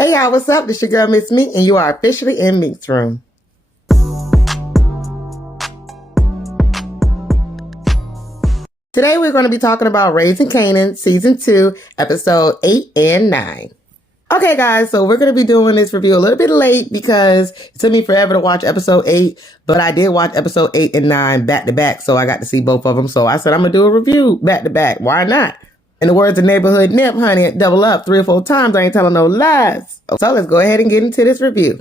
Hey y'all, what's up? This your girl Miss Meat, and you are officially in Meat's Room. Today we're going to be talking about Raising Kanan, Season 2, Episode 8 and 9. Okay guys, so we're going to be doing this review a little bit late because it took me forever to watch Episode 8, but I did watch Episode 8 and 9 back to back, so I got to see both of them. So I said I'm going to do a review back to back. Why not? In the words of Neighborhood Nip, honey, double up 3 or 4 times. I ain't telling no lies. So let's go ahead and get into this review.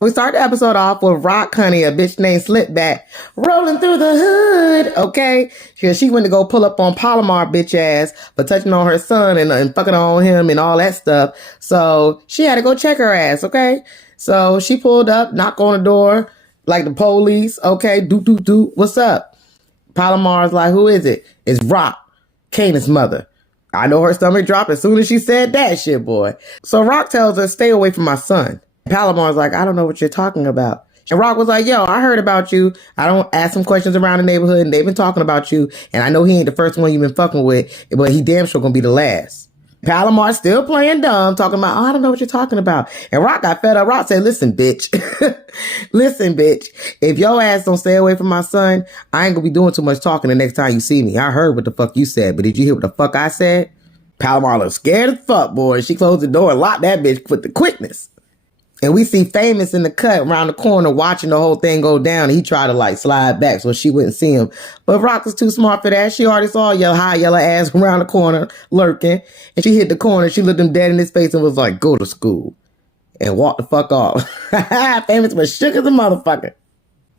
We start the episode off with Rock, honey, a bitch named Slipback, rolling through the hood, okay? She went to go pull up on Palomar bitch ass for touching on her son and fucking on him and all that stuff. So she had to go check her ass, okay? So she pulled up, knocked on the door like the police, okay? Do, what's up? Palomar's like, who is it? It's Rock, Kanan's mother. I know her stomach dropped as soon as she said that shit, boy. So Rock tells her, stay away from my son. Palomar's like, I don't know what you're talking about. And Rock was like, yo, I heard about you. I don't ask some questions around the neighborhood, and they've been talking about you. And I know he ain't the first one you've been fucking with, but he damn sure gonna be the last. Palomar's still playing dumb, talking about, oh, I don't know what you're talking about. And Rock got fed up. Rock said, listen, bitch. Listen, bitch. If your ass don't stay away from my son, I ain't gonna be doing too much talking the next time you see me. I heard what the fuck you said, but did you hear what the fuck I said? Palomar looked scared as fuck, boy. She closed the door and locked that bitch with the quickness. And we see Famous in the cut around the corner watching the whole thing go down. He tried to slide back so she wouldn't see him. But Rock was too smart for that. She already saw your high yellow ass around the corner lurking. And she hit the corner. She looked him dead in his face and was like, go to school. And walked the fuck off. Famous was shook as a motherfucker.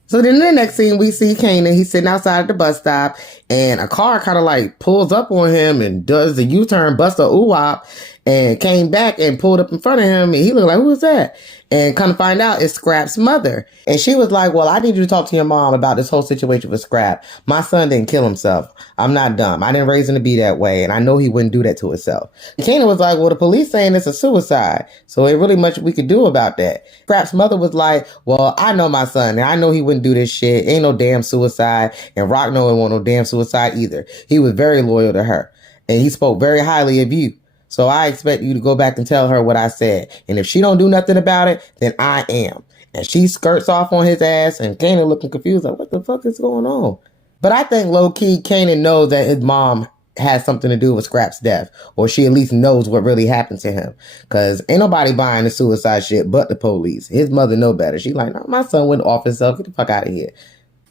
So then in the next scene, we see Kanan. He's sitting outside at the bus stop. And a car kind of pulls up on him and does the U-turn, busts a ooh-wop. And came back and pulled up in front of him. And he looked like, who is that? And come to find out, it's Scrap's mother. And she was like, well, I need you to talk to your mom about this whole situation with Scrap. My son didn't kill himself. I'm not dumb. I didn't raise him to be that way. And I know he wouldn't do that to himself. And Kanan was like, well, the police saying it's a suicide. So ain't really much we could do about that. Scrap's mother was like, well, I know my son. And I know he wouldn't do this shit. Ain't no damn suicide. And Rock know it won't no damn suicide either. He was very loyal to her. And he spoke very highly of you. So I expect you to go back and tell her what I said. And if she don't do nothing about it, then I am. And she skirts off on his ass, and Kanan looking confused, like, what the fuck is going on? But I think low-key, Kanan knows that his mom has something to do with Scrap's death. Or she at least knows what really happened to him. Because ain't nobody buying the suicide shit but the police. His mother know better. She like, no, my son went off himself. Get the fuck out of here.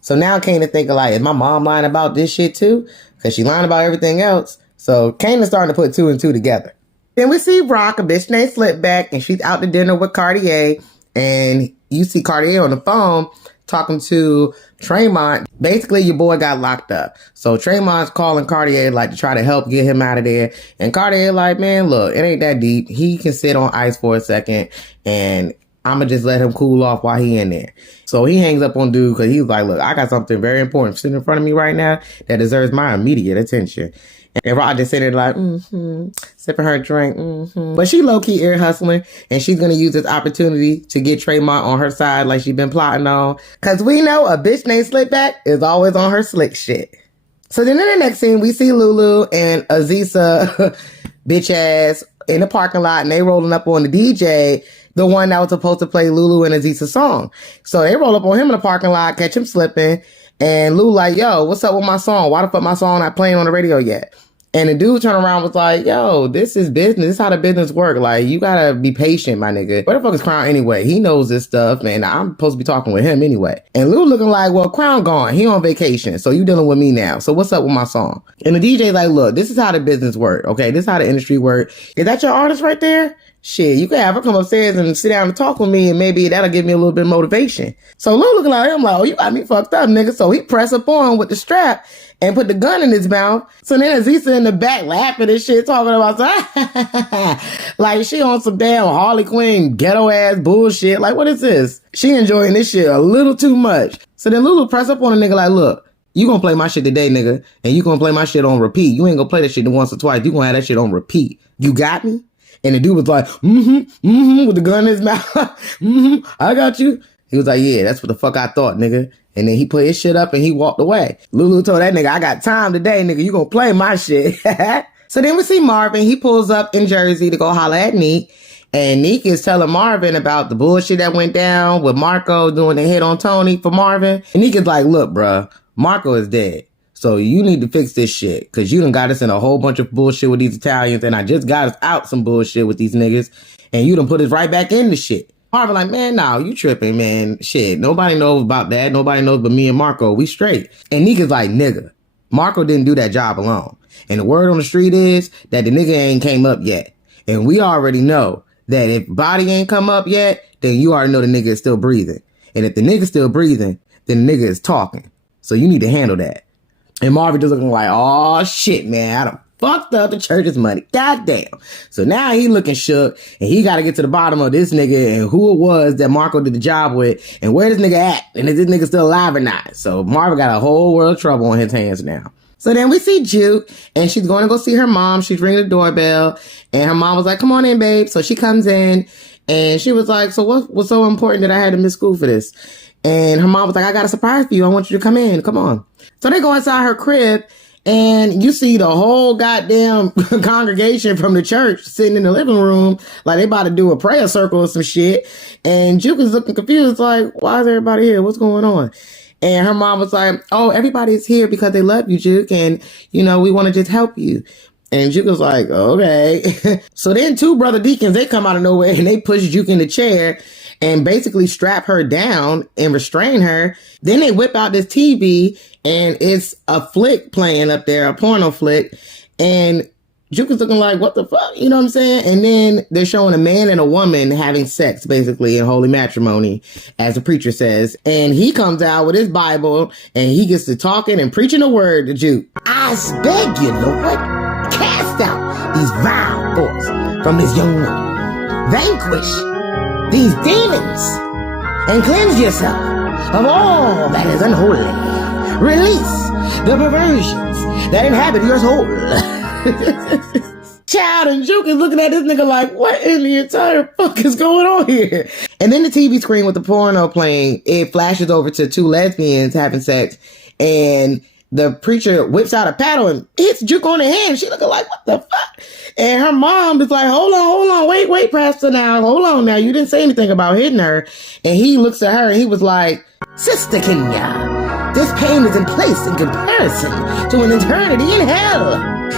So now Kanan thinking like, is my mom lying about this shit too? Because she lying about everything else. So Kanan's starting to put 2 and 2 together. Then we see Rock, a bitch named Slipback, and she's out to dinner with Cartier. And you see Cartier on the phone talking to Tremont. Basically, your boy got locked up. So Tremont's calling Cartier to try to help get him out of there. And Cartier like, man, look, it ain't that deep. He can sit on ice for a second, and I'ma just let him cool off while he in there. So he hangs up on dude because he's like, look, I got something very important sitting in front of me right now that deserves my immediate attention. And Rod just sitting there sipping her drink, But she low-key ear hustling, and she's going to use this opportunity to get Tremont on her side like she's been plotting on. Because we know a bitch named Slickback is always on her slick shit. So then in the next scene, we see Lulu and Aziza, bitch ass, in the parking lot, and they rolling up on the DJ, the one that was supposed to play Lulu and Aziza's song. So they roll up on him in the parking lot, catch him slipping, and Lou like, yo, what's up with my song? Why the fuck my song not playing on the radio yet? And the dude turned around and was like, yo, this is business. This is how the business work. Like, you gotta be patient, my nigga. Where the fuck is Crown anyway? He knows this stuff, and I'm supposed to be talking with him anyway. And Lou looking like, well, Crown gone. He on vacation, so you dealing with me now. So what's up with my song? And the DJ like, look, this is how the business work, okay? This is how the industry work. Is that your artist right there? Shit, you can have her come upstairs and sit down and talk with me, and maybe that'll give me a little bit of motivation. So Lou looking like him like, oh, you got me fucked up, nigga. So he pressed up on him with the strap and put the gun in his mouth. So then Aziza in the back laughing and shit, talking about like she on some damn Harley Quinn ghetto ass bullshit. Like, what is this? She enjoying this shit a little too much. So then Lulu press up on a nigga like, look, you gonna play my shit today, nigga, and you gonna play my shit on repeat. You ain't gonna play that shit once or twice. You gonna have that shit on repeat. You got me? And the dude was like, with the gun in his mouth. I got you. He was like, yeah, that's what the fuck I thought, nigga. And then he put his shit up and he walked away. Lulu told that nigga, I got time today, nigga. You gonna play my shit. So then we see Marvin. He pulls up in Jersey to go holler at Neat. And Nick is telling Marvin about the bullshit that went down with Marco doing the hit on Tony for Marvin. And Nick is like, look, bruh, Marco is dead. So you need to fix this shit. Because you done got us in a whole bunch of bullshit with these Italians. And I just got us out some bullshit with these niggas. And you done put us right back in the shit. Marvin like, man, no, you tripping, man. Shit, nobody knows about that. Nobody knows but me and Marco. We straight. And Nick is like, nigga, Marco didn't do that job alone. And the word on the street is that the nigga ain't came up yet. And we already know that if body ain't come up yet, then you already know the nigga is still breathing. And if the nigga's still breathing, then the nigga is talking. So you need to handle that. And Marvin just looking like, oh shit, man, I done fucked up the church's money. Goddamn. So now he looking shook, and he got to get to the bottom of this nigga and who it was that Marco did the job with, and where this nigga at, and is this nigga still alive or not. So Marvin got a whole world of trouble on his hands now. So then we see Juke, and she's going to go see her mom. She's ringing the doorbell, and her mom was like, come on in, babe. So she comes in, and she was like, so what was so important that I had to miss school for this? And her mom was like, I got a surprise for you. I want you to come in. Come on. So they go inside her crib, and you see the whole goddamn congregation from the church sitting in the living room like they about to do a prayer circle or some shit. And Juke is looking confused like, why is everybody here? What's going on? And her mom was like, oh, everybody's here because they love you, Juke. And, you know, we want to just help you. And Juke was like, okay. So then two brother deacons, they come out of nowhere and they push Juke in the chair and basically strap her down and restrain her. Then they whip out this TV and it's a flick playing up there, a porno flick. And Juke is looking like, what the fuck? You know what I'm saying? And then they're showing a man and a woman having sex, basically, in holy matrimony, as the preacher says. And he comes out with his Bible, and he gets to talking and preaching the word to Juke. I beg you, Lord, cast out these vile thoughts from this young woman. Vanquish these demons, and cleanse yourself of all that is unholy. Release the perversions that inhabit your soul. Child, and Juke is looking at this nigga like, what in the entire fuck is going on here? And then the TV screen with the porno playing, it flashes over to two lesbians having sex, and the preacher whips out a paddle and hits Juke on the hand. She looking like, what the fuck? And her mom is like, hold on, wait, Pastor, now, hold on now. You didn't say anything about hitting her. And he looks at her and he was like, Sister Kenya, this pain is in place in comparison to an eternity in hell.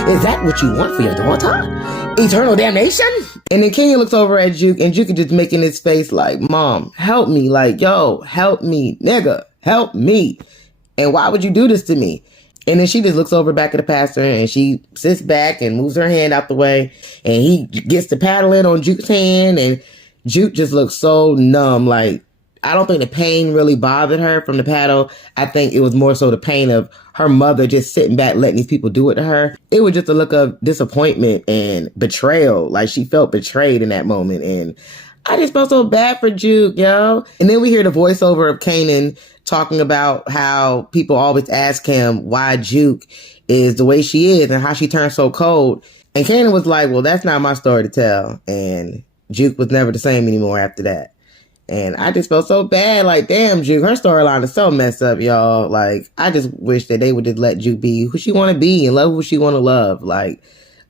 Is that what you want for your daughter? Eternal damnation? And then Kenya looks over at Juke, and Juke is just making his face like, Mom, help me. Like, yo, help me. Nigga, help me. And why would you do this to me? And then she just looks over back at the pastor, and she sits back and moves her hand out the way. And he gets to paddle in on Juke's hand, and Juke just looks so numb. Like, I don't think the pain really bothered her from the paddle. I think it was more so the pain of her mother just sitting back, letting these people do it to her. It was just a look of disappointment and betrayal. Like, she felt betrayed in that moment. And I just felt so bad for Juke, yo. And then we hear the voiceover of Kanan talking about how people always ask him why Juke is the way she is and how she turned so cold. And Kanan was like, well, that's not my story to tell. And Juke was never the same anymore after that. And I just felt so bad. Like, damn, Juke, her storyline is so messed up, y'all. Like, I just wish that they would just let Juke be who she want to be and love who she want to love. Like,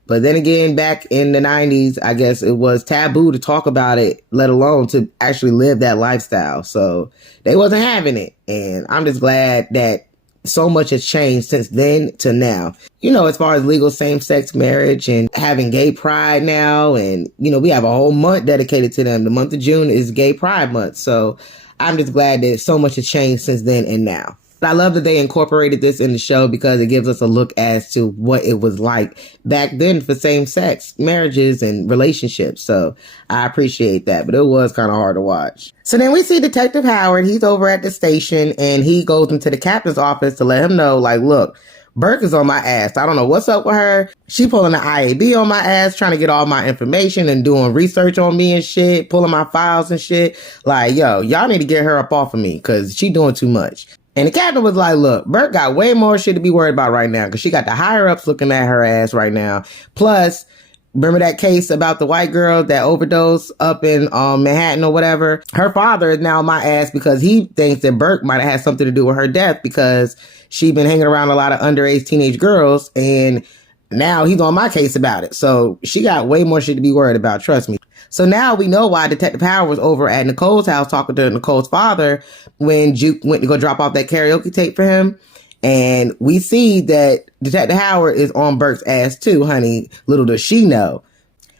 but then again, back in the 90s, I guess it was taboo to talk about it, let alone to actually live that lifestyle. So they wasn't having it. And I'm just glad that so much has changed since then to now. You know, as far as legal same-sex marriage and having gay pride now. And, you know, we have a whole month dedicated to them. The month of June is Gay Pride Month. So I'm just glad that so much has changed since then and now. I love that they incorporated this in the show because it gives us a look as to what it was like back then for same-sex marriages and relationships. So I appreciate that, but it was kind of hard to watch. So then we see Detective Howard. He's over at the station and he goes into the captain's office to let him know, like, look, Burke is on my ass. I don't know what's up with her. She pulling the IAB on my ass, trying to get all my information and doing research on me and shit, pulling my files and shit. Like, yo, y'all need to get her up off of me because she doing too much. And the captain was like, look, Burke got way more shit to be worried about right now because she got the higher ups looking at her ass right now. Plus, remember that case about the white girl that overdosed up in Manhattan or whatever? Her father is now on my ass because he thinks that Burke might have had something to do with her death because she'd been hanging around a lot of underage teenage girls and now he's on my case about it. So she got way more shit to be worried about, trust me. So now we know why Detective Howard was over at Nicole's house talking to Nicole's father when Juke went to go drop off that karaoke tape for him. And we see that Detective Howard is on Burke's ass too, honey. Little does she know.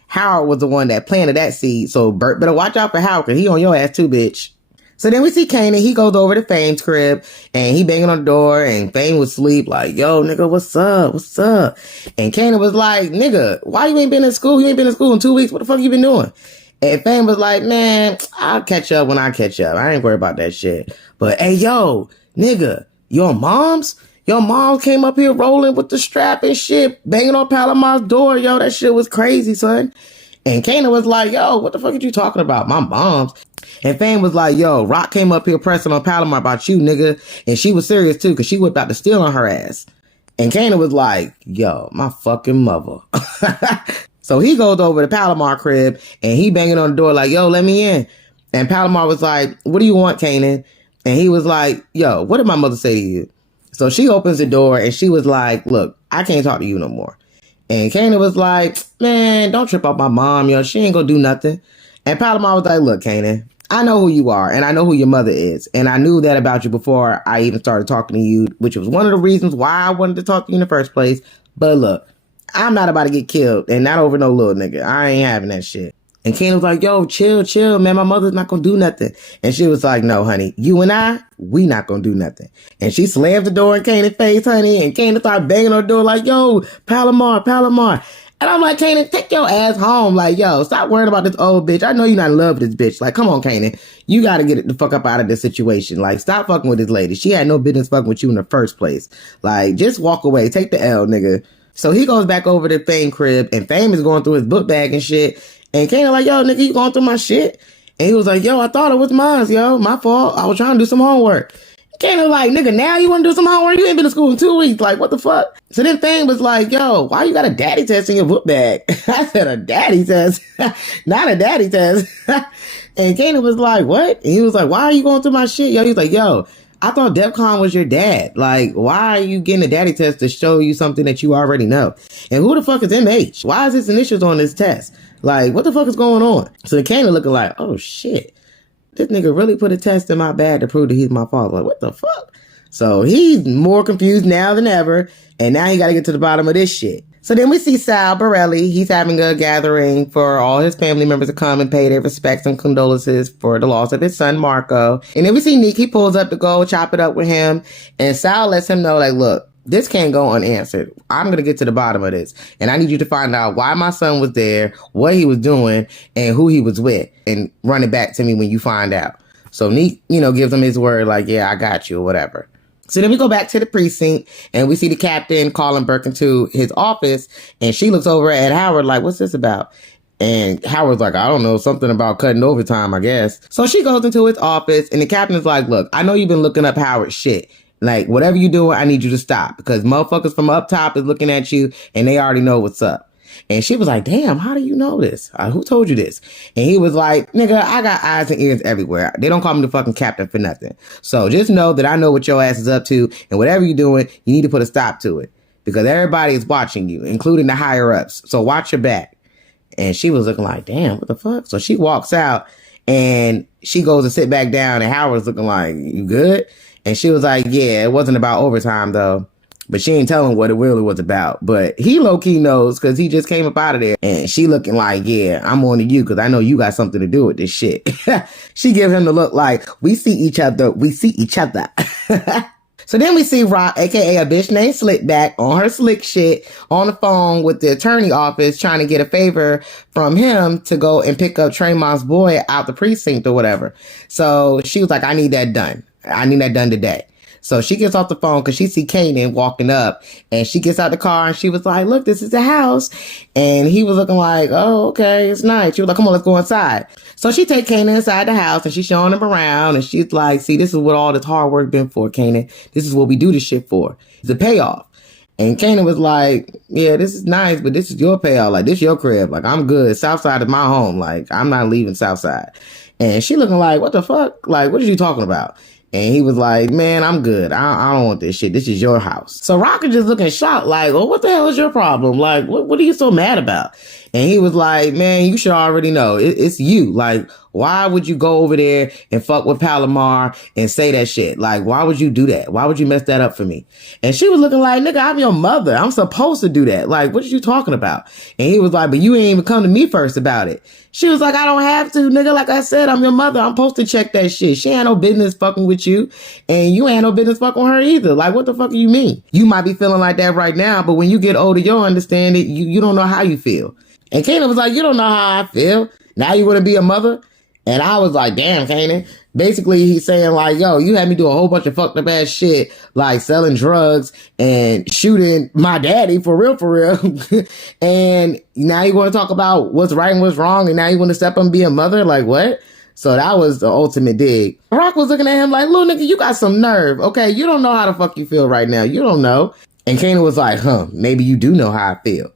Howard was the one that planted that seed. So Burt better watch out for Howard, because he on your ass too, bitch. So then we see Kanan. He goes over to Fame's crib and he banging on the door, and Fame was asleep like, yo, nigga, what's up? What's up? And Kanan was like, nigga, why you ain't been in school? You ain't been in school in 2 weeks. What the fuck you been doing? And Fame was like, man, I'll catch up when I catch up. I ain't worried about that shit. But hey, yo, nigga, your mom's came up here rolling with the strap and shit, banging on Palomar's door. Yo, that shit was crazy, son. And Kanan was like, yo, what the fuck are you talking about? My mom's. And Fame was like, yo, Rock came up here pressing on Palomar about you, nigga. And she was serious too, because she whipped out the steel on her ass. And Kanan was like, yo, my fucking mother. So he goes over to Palomar crib and he banging on the door like, yo, let me in. And Palomar was like, what do you want, Kanan? And he was like, yo, what did my mother say to you? So she opens the door and she was like, look, I can't talk to you no more. And Kanan was like, man, don't trip off my mom, yo. She ain't gonna do nothing. And Palomar was like, look, Kanan, I know who you are and I know who your mother is. And I knew that about you before I even started talking to you, which was one of the reasons why I wanted to talk to you in the first place. But look, I'm not about to get killed, and not over no little nigga. I ain't having that shit. And Kanan was like, yo, chill, man. My mother's not gonna do nothing. And she was like, no, honey, you and we not gonna do nothing. And she slammed the door in Kanan's face, honey. And Kanan started banging on the door like, yo, Palomar. And I'm like, Kanan, take your ass home. Like, yo, stop worrying about this old bitch. I know you're not in love with this bitch. Like, come on, Kanan. You gotta get the fuck up out of this situation. Like, stop fucking with this lady. She had no business fucking with you in the first place. Like, just walk away. Take the L, nigga. So he goes back over to Fame crib, and Fame is going through his book bag and shit. And Kanan like, yo, nigga, you going through my shit? And he was like, yo, I thought it was mine, yo. My fault. I was trying to do some homework. Kanan like, nigga, now you want to do some homework? You ain't been to school in 2 weeks. Like, what the fuck? So then Fame was like, yo, why you got a daddy test in your book bag? I said, a daddy test? Not a daddy test. And Kanan was like, what? And he was like, why are you going through my shit? Yo, he was like, yo, I thought DEFCON was your dad. Like, why are you getting a daddy test to show you something that you already know? And who the fuck is MH? Why is his initials on this test? Like, what the fuck is going on? So Kanan looking like, oh shit, this nigga really put a test in my bag to prove that he's my father. Like, what the fuck? So he's more confused now than ever. And now he got to get to the bottom of this shit. So then we see Sal Borelli. He's having a gathering for all his family members to come and pay their respects and condolences for the loss of his son, Marco. And then we see Nick. He pulls up to go chop it up with him. And Sal lets him know, like, look, this can't go unanswered. I'm going to get to the bottom of this. And I need you to find out why my son was there, what he was doing, and who he was with. And run it back to me when you find out. So Nick, gives him his word, like, yeah, I got you, or whatever. So then we go back to the precinct and we see the captain calling Burke into his office, and she looks over at Howard like, what's this about? And Howard's like, I don't know, something about cutting overtime, I guess. So she goes into his office and the captain's like, look, I know you've been looking up Howard's shit. Like, whatever you're doing, I need you to stop, because motherfuckers from up top is looking at you and they already know what's up. And she was like, damn, how do you know this? Who told you this? And he was like, nigga, I got eyes and ears everywhere. They don't call me the fucking captain for nothing. So just know that I know what your ass is up to, and whatever you're doing, you need to put a stop to it, because everybody is watching you, including the higher ups. So watch your back. And she was looking like, damn, what the fuck? So she walks out and she goes to sit back down, and Howard's looking like, you good? And she was like, yeah, it wasn't about overtime though. But she ain't telling what it really was about. But he low-key knows, because he just came up out of there. And she looking like, yeah, I'm on to you, because I know you got something to do with this shit. She gives him the look like, we see each other. So then we see Rock, a.k.a. a bitch named Slickback, on her slick shit on the phone with the attorney office, trying to get a favor from him to go and pick up Traymon's boy out the precinct or whatever. So she was like, I need that done. I need that done today. So she gets off the phone because she see Kanan walking up, and she gets out the car and she was like, look, this is the house. And he was looking like, oh, okay, it's nice. She was like, come on, let's go inside. So she take Kanan inside the house and she's showing him around, and she's like, see, this is what all this hard work been for, Kanan. This is what we do this shit for. It's a payoff. And Kanan was like, yeah, this is nice, but this is your payoff. Like, this your crib. Like, I'm good. Southside is my home. Like, I'm not leaving Southside. And she looking like, what the fuck? Like, what are you talking about? And he was like, man, I'm good. I don't want this shit. This is your house. So Rock is just looking shocked like, well, what the hell is your problem? Like, what are you so mad about? And he was like, man, you should already know. It's you. Like, why would you go over there and fuck with Palomar and say that shit? Like, why would you do that? Why would you mess that up for me? And she was looking like, nigga, I'm your mother. I'm supposed to do that. Like, what are you talking about? And he was like, but you ain't even come to me first about it. She was like, I don't have to, nigga. Like I said, I'm your mother. I'm supposed to check that shit. She ain't no business fucking with you. And you ain't no business fucking with her either. Like, what the fuck do you mean? You might be feeling like that right now, but when you get older, you'll understand it. You don't know how you feel. And Kanan was like, you don't know how I feel. Now you want to be a mother? And I was like, damn, Kanan. Basically, he's saying like, yo, you had me do a whole bunch of fucked up ass shit, like selling drugs and shooting my daddy for real. And now you want to talk about what's right and what's wrong. And now you want to step up and be a mother? Like, what? So that was the ultimate dig. Rock was looking at him like, little nigga, you got some nerve. Okay, you don't know how the fuck you feel right now. You don't know. And Kanan was like, maybe you do know how I feel.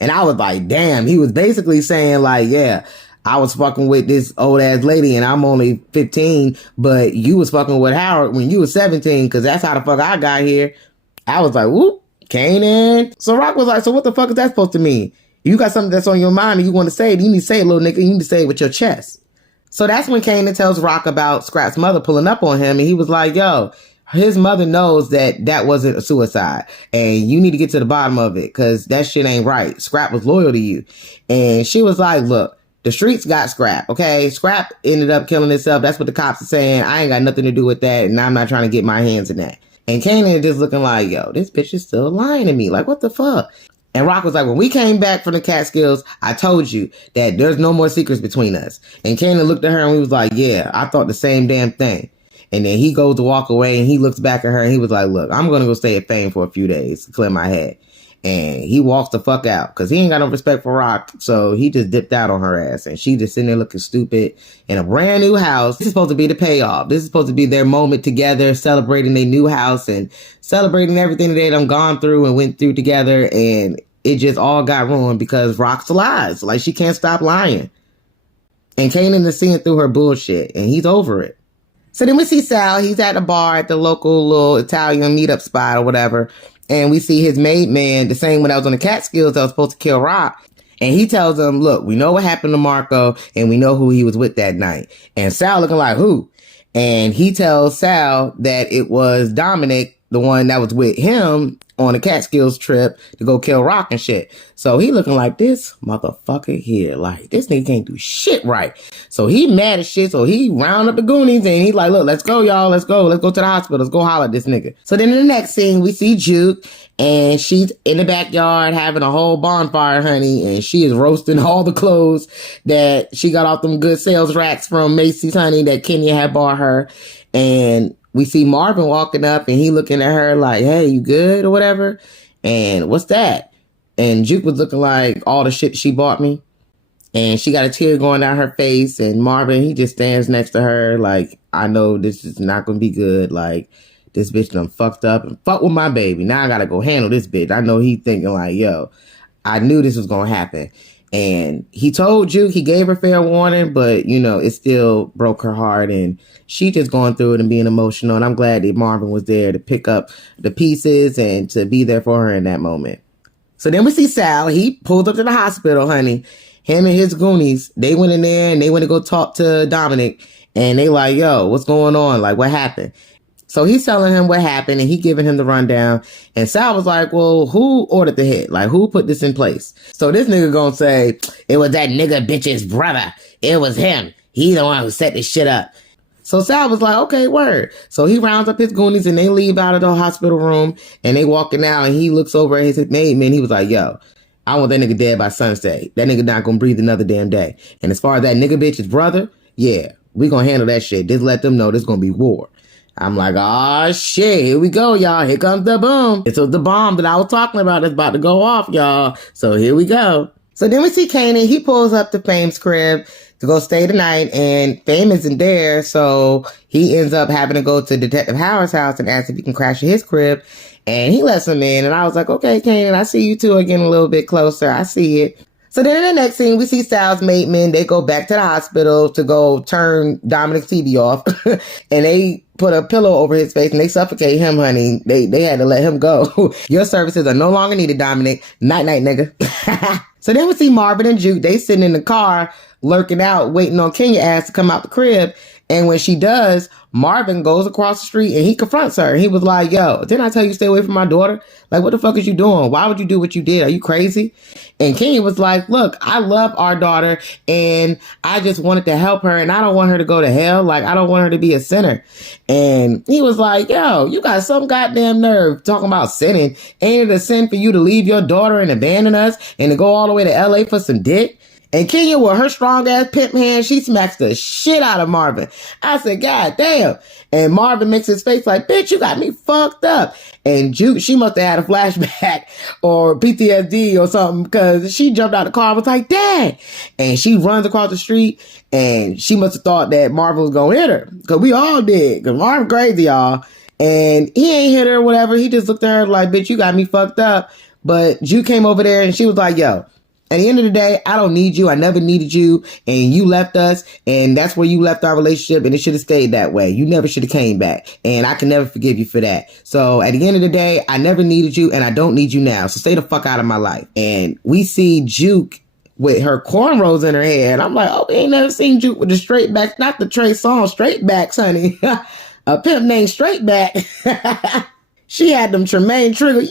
And I was like, damn, he was basically saying like, yeah, I was fucking with this old ass lady and I'm only 15, but you was fucking with Howard when you was 17 because that's how the fuck I got here. I was like, whoop, Kanan. So Rock was like, so what the fuck is that supposed to mean? You got something that's on your mind and you want to say it, you need to say it, little nigga. You need to say it with your chest. So that's when Kanan tells Rock about Scrap's mother pulling up on him and he was like, yo, his mother knows that wasn't a suicide and you need to get to the bottom of it because that shit ain't right. Scrap was loyal to you. And she was like, look, the streets got Scrap, okay? Scrap ended up killing himself. That's what the cops are saying. I ain't got nothing to do with that and I'm not trying to get my hands in that. And Kanan is just looking like, yo, this bitch is still lying to me. Like, what the fuck? And Rock was like, when we came back from the Catskills, I told you that there's no more secrets between us. And Kanan looked at her and he was like, yeah, I thought the same damn thing. And then he goes to walk away and he looks back at her and he was like, look, I'm going to go stay at Fame for a few days to clear my head. And he walks the fuck out because he ain't got no respect for Rock. So he just dipped out on her ass and she just sitting there looking stupid in a brand new house. This is supposed to be the payoff. This is supposed to be their moment together, celebrating their new house and celebrating everything that they done gone through and went through together. And it just all got ruined because Rock's lies. Like, she can't stop lying. And Kanan is seeing through her bullshit and he's over it. So then we see Sal. He's at the bar at the local little Italian meetup spot or whatever. And we see his maid man, the same one that was on the Catskills that was supposed to kill Rock. And he tells him, look, we know what happened to Marco and we know who he was with that night. And Sal looking like, who? And he tells Sal that it was Dominic, the one that was with him on the Catskills trip to go kill Rock and shit. So he looking like this motherfucker here. Like, this nigga can't do shit right. So he mad as shit. So he round up the Goonies and he's like, look, let's go, y'all. Let's go. Let's go to the hospital. Let's go holler at this nigga. So then in the next scene, we see Juke and she's in the backyard having a whole bonfire, honey. And she is roasting all the clothes that she got off them good sales racks from Macy's, honey, that Kenya had bought her. And we see Marvin walking up and he looking at her like, hey, you good or whatever? And what's that? And Juke was looking like all the shit she bought me. And she got a tear going down her face. And Marvin, he just stands next to her like, I know this is not going to be good. Like, this bitch done fucked up and fucked with my baby. Now I got to go handle this bitch. I know he thinking like, yo, I knew this was going to happen. And he told Juke, he gave her fair warning, but, you know, it still broke her heart. And she just going through it and being emotional. And I'm glad that Marvin was there to pick up the pieces and to be there for her in that moment. So then we see Sal. He pulled up to the hospital, honey. Him and his Goonies, they went in there and they went to go talk to Dominic. And they like, yo, what's going on? Like, what happened? So he's telling him what happened and he giving him the rundown. And Sal was like, well, who ordered the hit? Like, who put this in place? So this nigga gonna say, it was that nigga bitch's brother. It was him. He the one who set this shit up. So Sal was like, okay, word. So he rounds up his Goonies and they leave out of the hospital room and they walking out and he looks over at his maid man. He was like, yo, I want that nigga dead by sunset. That nigga not gonna breathe another damn day. And as far as that nigga bitch's brother, yeah, we gonna handle that shit. Just let them know there's gonna be war. I'm like, oh shit, here we go, y'all. Here comes the boom. It's the bomb that I was talking about that's about to go off, y'all. So here we go. So then we see Kanan. He pulls up to Fame's crib to go stay the night, and Fame isn't there. So he ends up having to go to Detective Howard's house and ask if he can crash at his crib. And he lets him in. And I was like, okay, Kanan, I see you two are getting a little bit closer. I see it. So then in the next scene, we see Sal's maidmen. They go back to the hospital to go turn Dominic's TV off. And they put a pillow over his face and they suffocate him, honey. They had to let him go. Your services are no longer needed, Dominic. Night, night, nigga. So then we see Marvin and Juke. They sitting in the car, lurking out, waiting on Kenya ass to come out the crib. And when she does, Marvin goes across the street and he confronts her. He was like, yo, didn't I tell you stay away from my daughter? Like, what the fuck is you doing? Why would you do what you did? Are you crazy? And Kenya was like, look, I love our daughter and I just wanted to help her and I don't want her to go to hell. Like, I don't want her to be a sinner. And he was like, yo, you got some goddamn nerve talking about sinning. Ain't it a sin for you to leave your daughter and abandon us and to go all the way to LA for some dick? And Kenya, with her strong ass pimp hand, she smacks the shit out of Marvin. I said, God damn. And Marvin makes his face like, bitch, you got me fucked up. And Juke, she must have had a flashback or PTSD or something because she jumped out of the car and was like, Dad. And she runs across the street and she must have thought that Marvin was going to hit her because we all did because Marvin crazy, y'all. And he ain't hit her or whatever. He just looked at her like, bitch, you got me fucked up. But Juke came over there and she was like, yo, at the end of the day, I don't need you. I never needed you. And you left us. And that's where you left our relationship. And it should have stayed that way. You never should have came back. And I can never forgive you for that. So at the end of the day, I never needed you. And I don't need you now. So stay the fuck out of my life. And we see Juke with her cornrows in her hair. And I'm like, oh, we ain't never seen Juke with the straight backs. Not the Trey Songz straight backs, honey. A pimp named Straight Back. She had them Tremaine Trigger,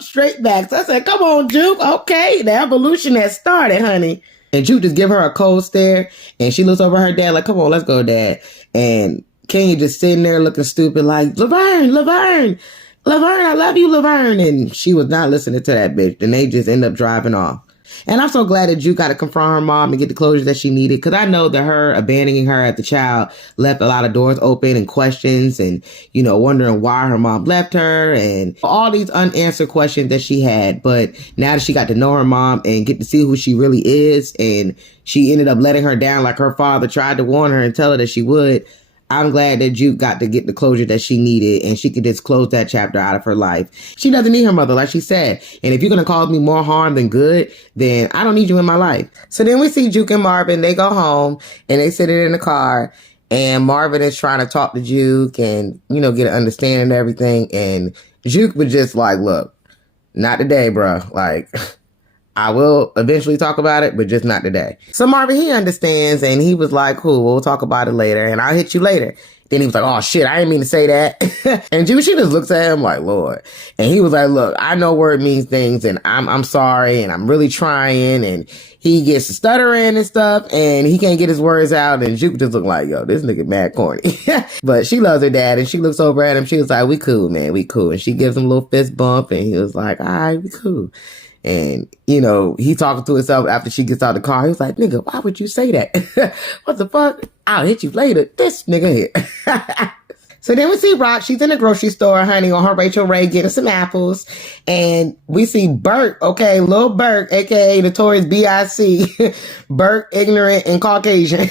straight backs. I said, come on, Juke. Okay, the evolution has started, honey. And Juke just give her a cold stare. And she looks over at her dad like, come on, let's go, Dad. And Kenya just sitting there looking stupid like, Laverne, I love you, Laverne. And she was not listening to that bitch. And they just end up driving off. And I'm so glad that Juke got to confront her mom and get the closure that she needed. Because I know that her abandoning her as a child left a lot of doors open and questions and, wondering why her mom left her and all these unanswered questions that she had. But now that she got to know her mom and get to see who she really is and she ended up letting her down like her father tried to warn her and tell her that she would, I'm glad that Juke got to get the closure that she needed and she could just close that chapter out of her life. She doesn't need her mother, like she said. And if you're going to cause me more harm than good, then I don't need you in my life. So then we see Juke and Marvin. They go home and they sit in the car and Marvin is trying to talk to Juke and, get an understanding of everything. And Juke was just like, look, not today, bro. Like, I will eventually talk about it, but just not today. So Marvin, he understands, and he was like, cool, we'll talk about it later, and I'll hit you later. Then he was like, oh, shit, I didn't mean to say that. And Juice, she just looks at him like, Lord. And he was like, look, I know word means things, and I'm sorry, and I'm really trying, and he gets stuttering and stuff, and he can't get his words out, and Juke just look like, yo, this nigga mad corny. But she loves her dad, and she looks over at him, she was like, we cool, man, we cool. And she gives him a little fist bump, and he was like, all right, we cool. And, he talking to himself after she gets out of the car. He was like, nigga, why would you say that? What the fuck? I'll hit you later. This nigga here. So then we see Rock. She's in the grocery store, honey, on her Rachel Ray getting some apples. And we see Bert, okay, Lil Bert, a.k.a. Notorious B.I.C. Bert, ignorant and Caucasian,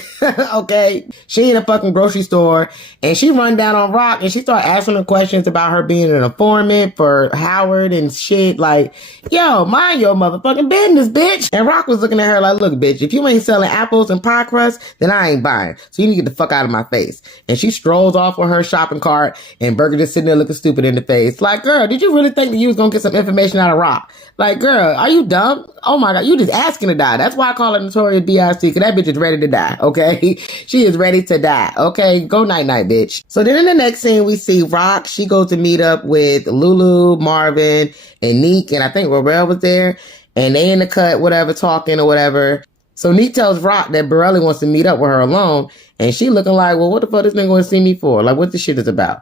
okay? She in a fucking grocery store, and she run down on Rock, and she start asking her questions about her being an informant for Howard and shit. Like, yo, mind your motherfucking business, bitch. And Rock was looking at her like, look, bitch, if you ain't selling apples and pie crust, then I ain't buying. So you need to get the fuck out of my face. And she strolls off with her shopping cart, and Burger just sitting there looking stupid in the face. Like, girl, did you really think that you was gonna get some information out of Rock? Like, girl, are you dumb? Oh my God, you just asking to die. That's why I call her Notorious B.I.C. because that bitch is ready to die, okay? She is ready to die, okay? Go night-night, bitch. So then in the next scene, we see Rock. She goes to meet up with Lulu, Marvin, and Neek, and I think Burrell was there, and they in the cut, whatever, talking or whatever. So Neek tells Rock that Borelli wants to meet up with her alone, and she looking like, well, what the fuck this nigga want to see me for? Like, what this shit is about?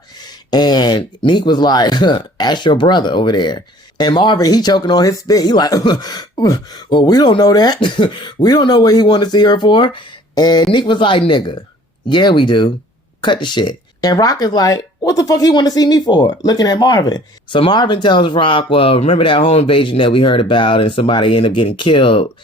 And Neek was like, ask your brother over there. And Marvin, he choking on his spit. He like, well, we don't know that. We don't know what he want to see her for. And Neek was like, nigga, yeah, we do. Cut the shit. And Rock is like, what the fuck he want to see me for? Looking at Marvin. So Marvin tells Rock, well, remember that home invasion that we heard about and somebody ended up getting killed?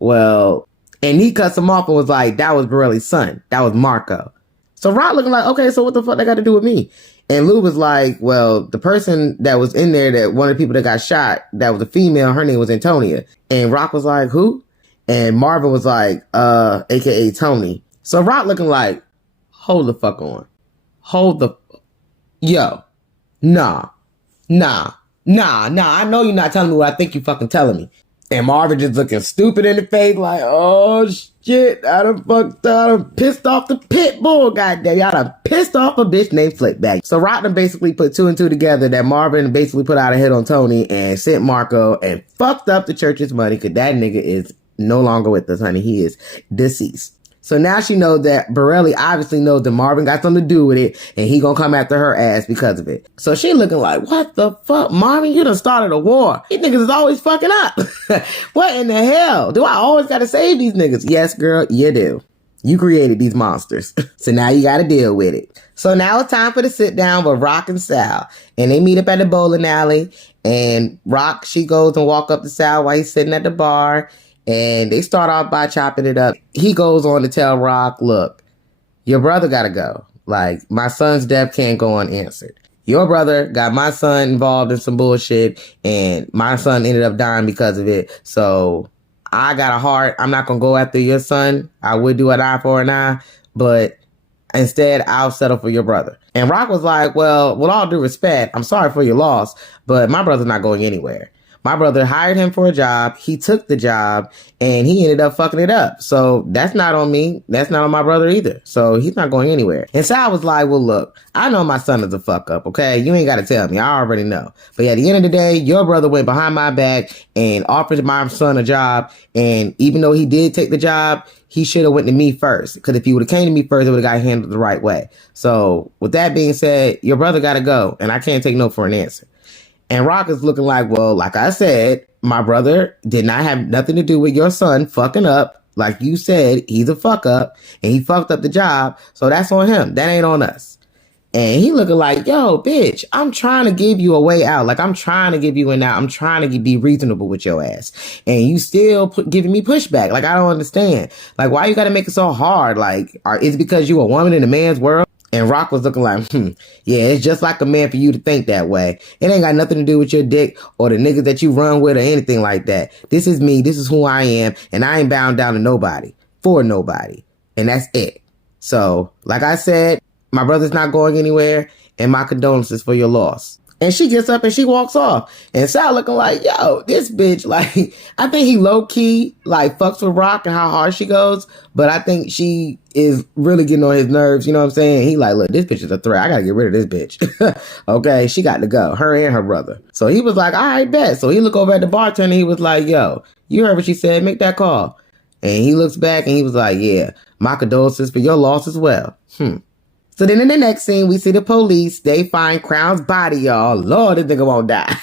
Well, and he cuts him off and was like, that was Borelli's son. That was Marco. So Rock looking like, okay, so what the fuck that got to do with me? And Lou was like, well, the person that was in there, that one of the people that got shot, that was a female, her name was Antonia. And Rock was like, who? And Marvin was like, AKA Tony. So Rock looking like, hold the fuck on. Yo, nah. I know you're not telling me what I think you fucking telling me. And Marvin just looking stupid in the face like, oh shit, I done pissed off the pit bull, goddamn. Y'all done pissed off a bitch named Flickback. So Rock done basically put 2 and 2 together that Marvin basically put out a hit on Tony and sent Marco and fucked up the church's money because that nigga is no longer with us, honey. He is deceased. So now she knows that Borelli obviously knows that Marvin got something to do with it and he gonna come after her ass because of it. So she looking like, what the fuck, Marvin? You done started a war. These niggas is always fucking up. What in the hell? Do I always gotta save these niggas? Yes, girl, you do. You created these monsters. So now you gotta deal with it. So now it's time for the sit down with Rock and Sal. And they meet up at the bowling alley. And Rock, she goes and walk up to Sal while he's sitting at the bar. And they start off by chopping it up. He goes on to tell Rock, look, your brother gotta go. Like, my son's death can't go unanswered. Your brother got my son involved in some bullshit, and my son ended up dying because of it. So I got a heart. I'm not gonna go after your son. I would do an eye for an eye, but instead, I'll settle for your brother. And Rock was like, well, with all due respect, I'm sorry for your loss, but my brother's not going anywhere. My brother hired him for a job. He took the job and he ended up fucking it up. So that's not on me. That's not on my brother either. So he's not going anywhere. And Sal was like, well, look, I know my son is a fuck up. Okay. You ain't got to tell me. I already know. But at the end of the day, your brother went behind my back and offered my son a job. And even though he did take the job, he should have went to me first. Because if he would have came to me first, it would have got handled the right way. So with that being said, your brother got to go. And I can't take no for an answer. And Rock is looking like, well, like I said, my brother did not have nothing to do with your son fucking up. Like you said, he's a fuck up and he fucked up the job. So that's on him. That ain't on us. And he looking like, yo, bitch, I'm trying to give you a way out. Like, I'm trying to give you an out. I'm trying to be reasonable with your ass. And you still giving me pushback. Like, I don't understand. Like, why you got to make it so hard? Like, is it because you a woman in a man's world? And Rock was looking like, yeah, it's just like a man for you to think that way. It ain't got nothing to do with your dick or the niggas that you run with or anything like that. This is me. This is who I am. And I ain't bound down to nobody for nobody. And that's it. So, like I said, my brother's not going anywhere. And my condolences for your loss. And she gets up and she walks off. And Sal looking like, yo, this bitch, like, I think he low-key, like, fucks with Rock and how hard she goes. But I think she is really getting on his nerves, you know what I'm saying? He like, look, this bitch is a threat. I gotta get rid of this bitch. Okay, she got to go. Her and her brother. So he was like, all right, bet. So he looked over at the bartender and he was like, yo, you heard what she said. Make that call. And he looks back and he was like, yeah, my condolences for your loss as well. So then in the next scene, we see the police. They find Crown's body, y'all. Lord, this nigga won't die.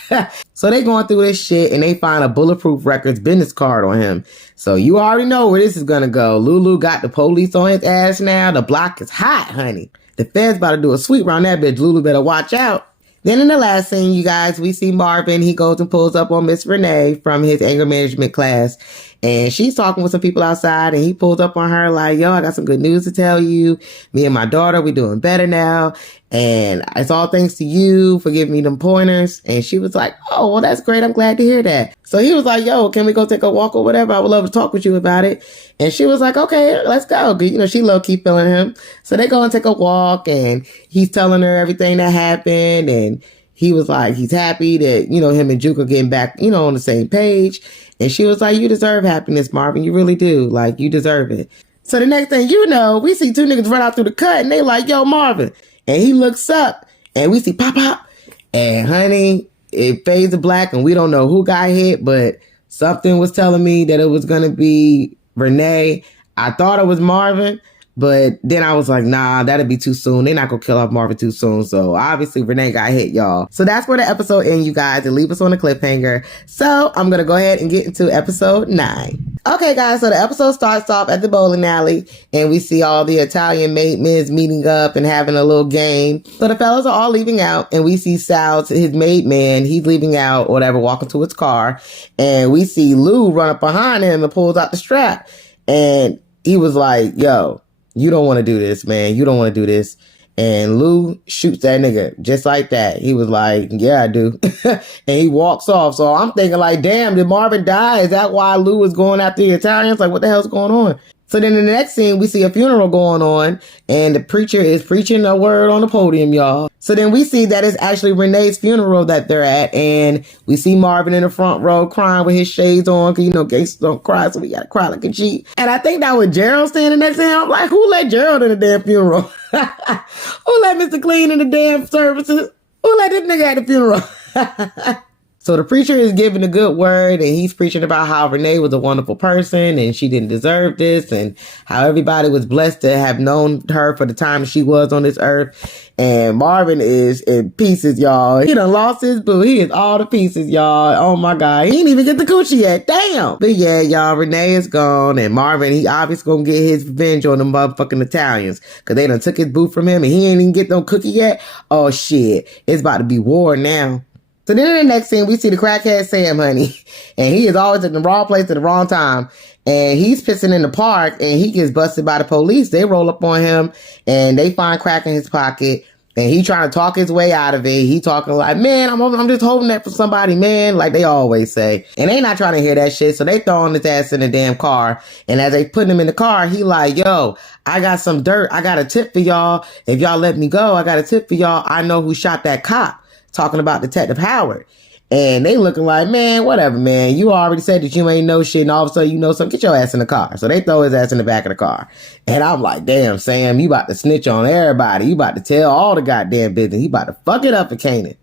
So they going through this shit and they find a Bulletproof Records business card on him. So you already know where this is going to go. Lulu got the police on his ass now. The block is hot, honey. The feds about to do a sweep around that bitch. Lulu better watch out. Then in the last scene, you guys, we see Marvin. He goes and pulls up on Miss Renee from his anger management class. And she's talking with some people outside and he pulls up on her like, yo, I got some good news to tell you. Me and my daughter, we doing better now. And it's all thanks to you for giving me them pointers. And she was like, oh, well, that's great. I'm glad to hear that. So he was like, yo, can we go take a walk or whatever? I would love to talk with you about it. And she was like, okay, let's go. You know, she low-key feeling him. So they go and take a walk and he's telling her everything that happened. And he was like, he's happy that, you know, him and Juke are getting back, you know, on the same page. And she was like, you deserve happiness, Marvin. You really do. Like, you deserve it. So the next thing you know, we see 2 niggas run out through the cut and they like, yo, Marvin. And he looks up and we see pop, pop. And honey, it fades to black and we don't know who got hit, but something was telling me that it was going to be Renee. I thought it was Marvin. But then I was like, nah, that'd be too soon. They're not going to kill off Marvin too soon. So obviously Renee got hit, y'all. So that's where the episode ends, you guys. And leave us on a cliffhanger. So I'm going to go ahead and get into episode 9. Okay, guys. So the episode starts off at the bowling alley. And we see all the Italian men meeting up and having a little game. So the fellas are all leaving out. And we see Sal's, his maid man, he's leaving out or whatever, walking to his car. And we see Lou run up behind him and pulls out the strap. And he was like, yo, you don't want to do this, man. You don't want to do this. And Lou shoots that nigga just like that. He was like, yeah, I do. And he walks off. So I'm thinking like, damn, did Marvin die? Is that why Lou was going after the Italians? Like, what the hell's going on? So then in the next scene, we see a funeral going on, and the preacher is preaching a word on the podium, y'all. So then we see that it's actually Renee's funeral that they're at, and we see Marvin in the front row crying with his shades on, because, you know, gangsters don't cry, so we gotta cry like a G. And I think that was Gerald standing next to him. I'm like, who let Gerald in the damn funeral? Who let Mr. Clean in the damn services? Who let this nigga at the funeral? So the preacher is giving a good word, and he's preaching about how Renee was a wonderful person and she didn't deserve this, and how everybody was blessed to have known her for the time she was on this earth. And Marvin is in pieces, y'all. He done lost his boo. He is all to pieces, y'all. Oh my God. He didn't even get the coochie yet. Damn. But yeah, y'all, Renee is gone, and Marvin, he obviously gonna get his revenge on the motherfucking Italians, because they done took his boo from him and he ain't even get no cookie yet. Oh shit. It's about to be war now. So then in the next scene, we see the crackhead Sam, honey. And he is always in the wrong place at the wrong time. And he's pissing in the park, and he gets busted by the police. They roll up on him, and they find crack in his pocket. And he trying to talk his way out of it. He talking like, man, I'm just holding that for somebody, man. Like they always say. And they not trying to hear that shit. So they throwing his ass in the damn car. And as they putting him in the car, he like, yo, I got some dirt. I got a tip for y'all. If y'all let me go, I got a tip for y'all. I know who shot that cop. Talking about Detective Howard. And they looking like, man, whatever, man. You already said that you ain't know shit, and all of a sudden you know something. Get your ass in the car. So they throw his ass in the back of the car. And I'm like, damn, Sam, you about to snitch on everybody. You about to tell all the goddamn business. He about to fuck it up for Kanan.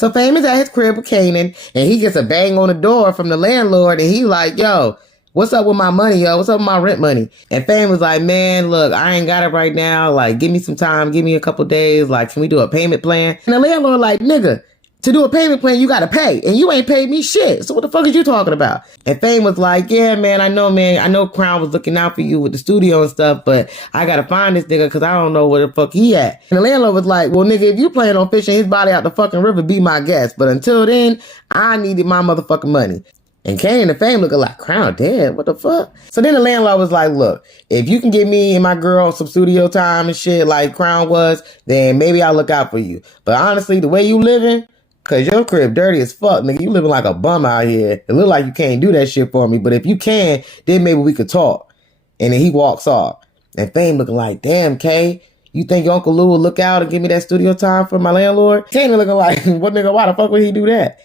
So Fame is at his crib with Kanan, and he gets a bang on the door from the landlord, and he like, yo, what's up with my money, yo? What's up with my rent money? And Fame was like, man, look, I ain't got it right now. Like, give me some time. Give me a couple days. Like, can we do a payment plan? And the landlord like, nigga, to do a payment plan, you got to pay. And you ain't paid me shit. So what the fuck is you talking about? And Fame was like, yeah, man. I know Crown was looking out for you with the studio and stuff, but I got to find this nigga because I don't know where the fuck he at. And the landlord was like, well, nigga, if you plan on fishing his body out the fucking river, be my guest. But until then, I needed my motherfucking money. And Kanan and Fame looking like, Crown dead? What the fuck? So then the landlord was like, look, if you can give me and my girl some studio time and shit like Crown was, then maybe I'll look out for you. But honestly, the way you living, cause your crib dirty as fuck, nigga, you living like a bum out here. It look like you can't do that shit for me. But if you can, then maybe we could talk. And then he walks off. And Fame looking like, damn, Kay, you think your Uncle Lou will look out and give me that studio time for my landlord? Kanan looking like, what nigga, why the fuck would he do that?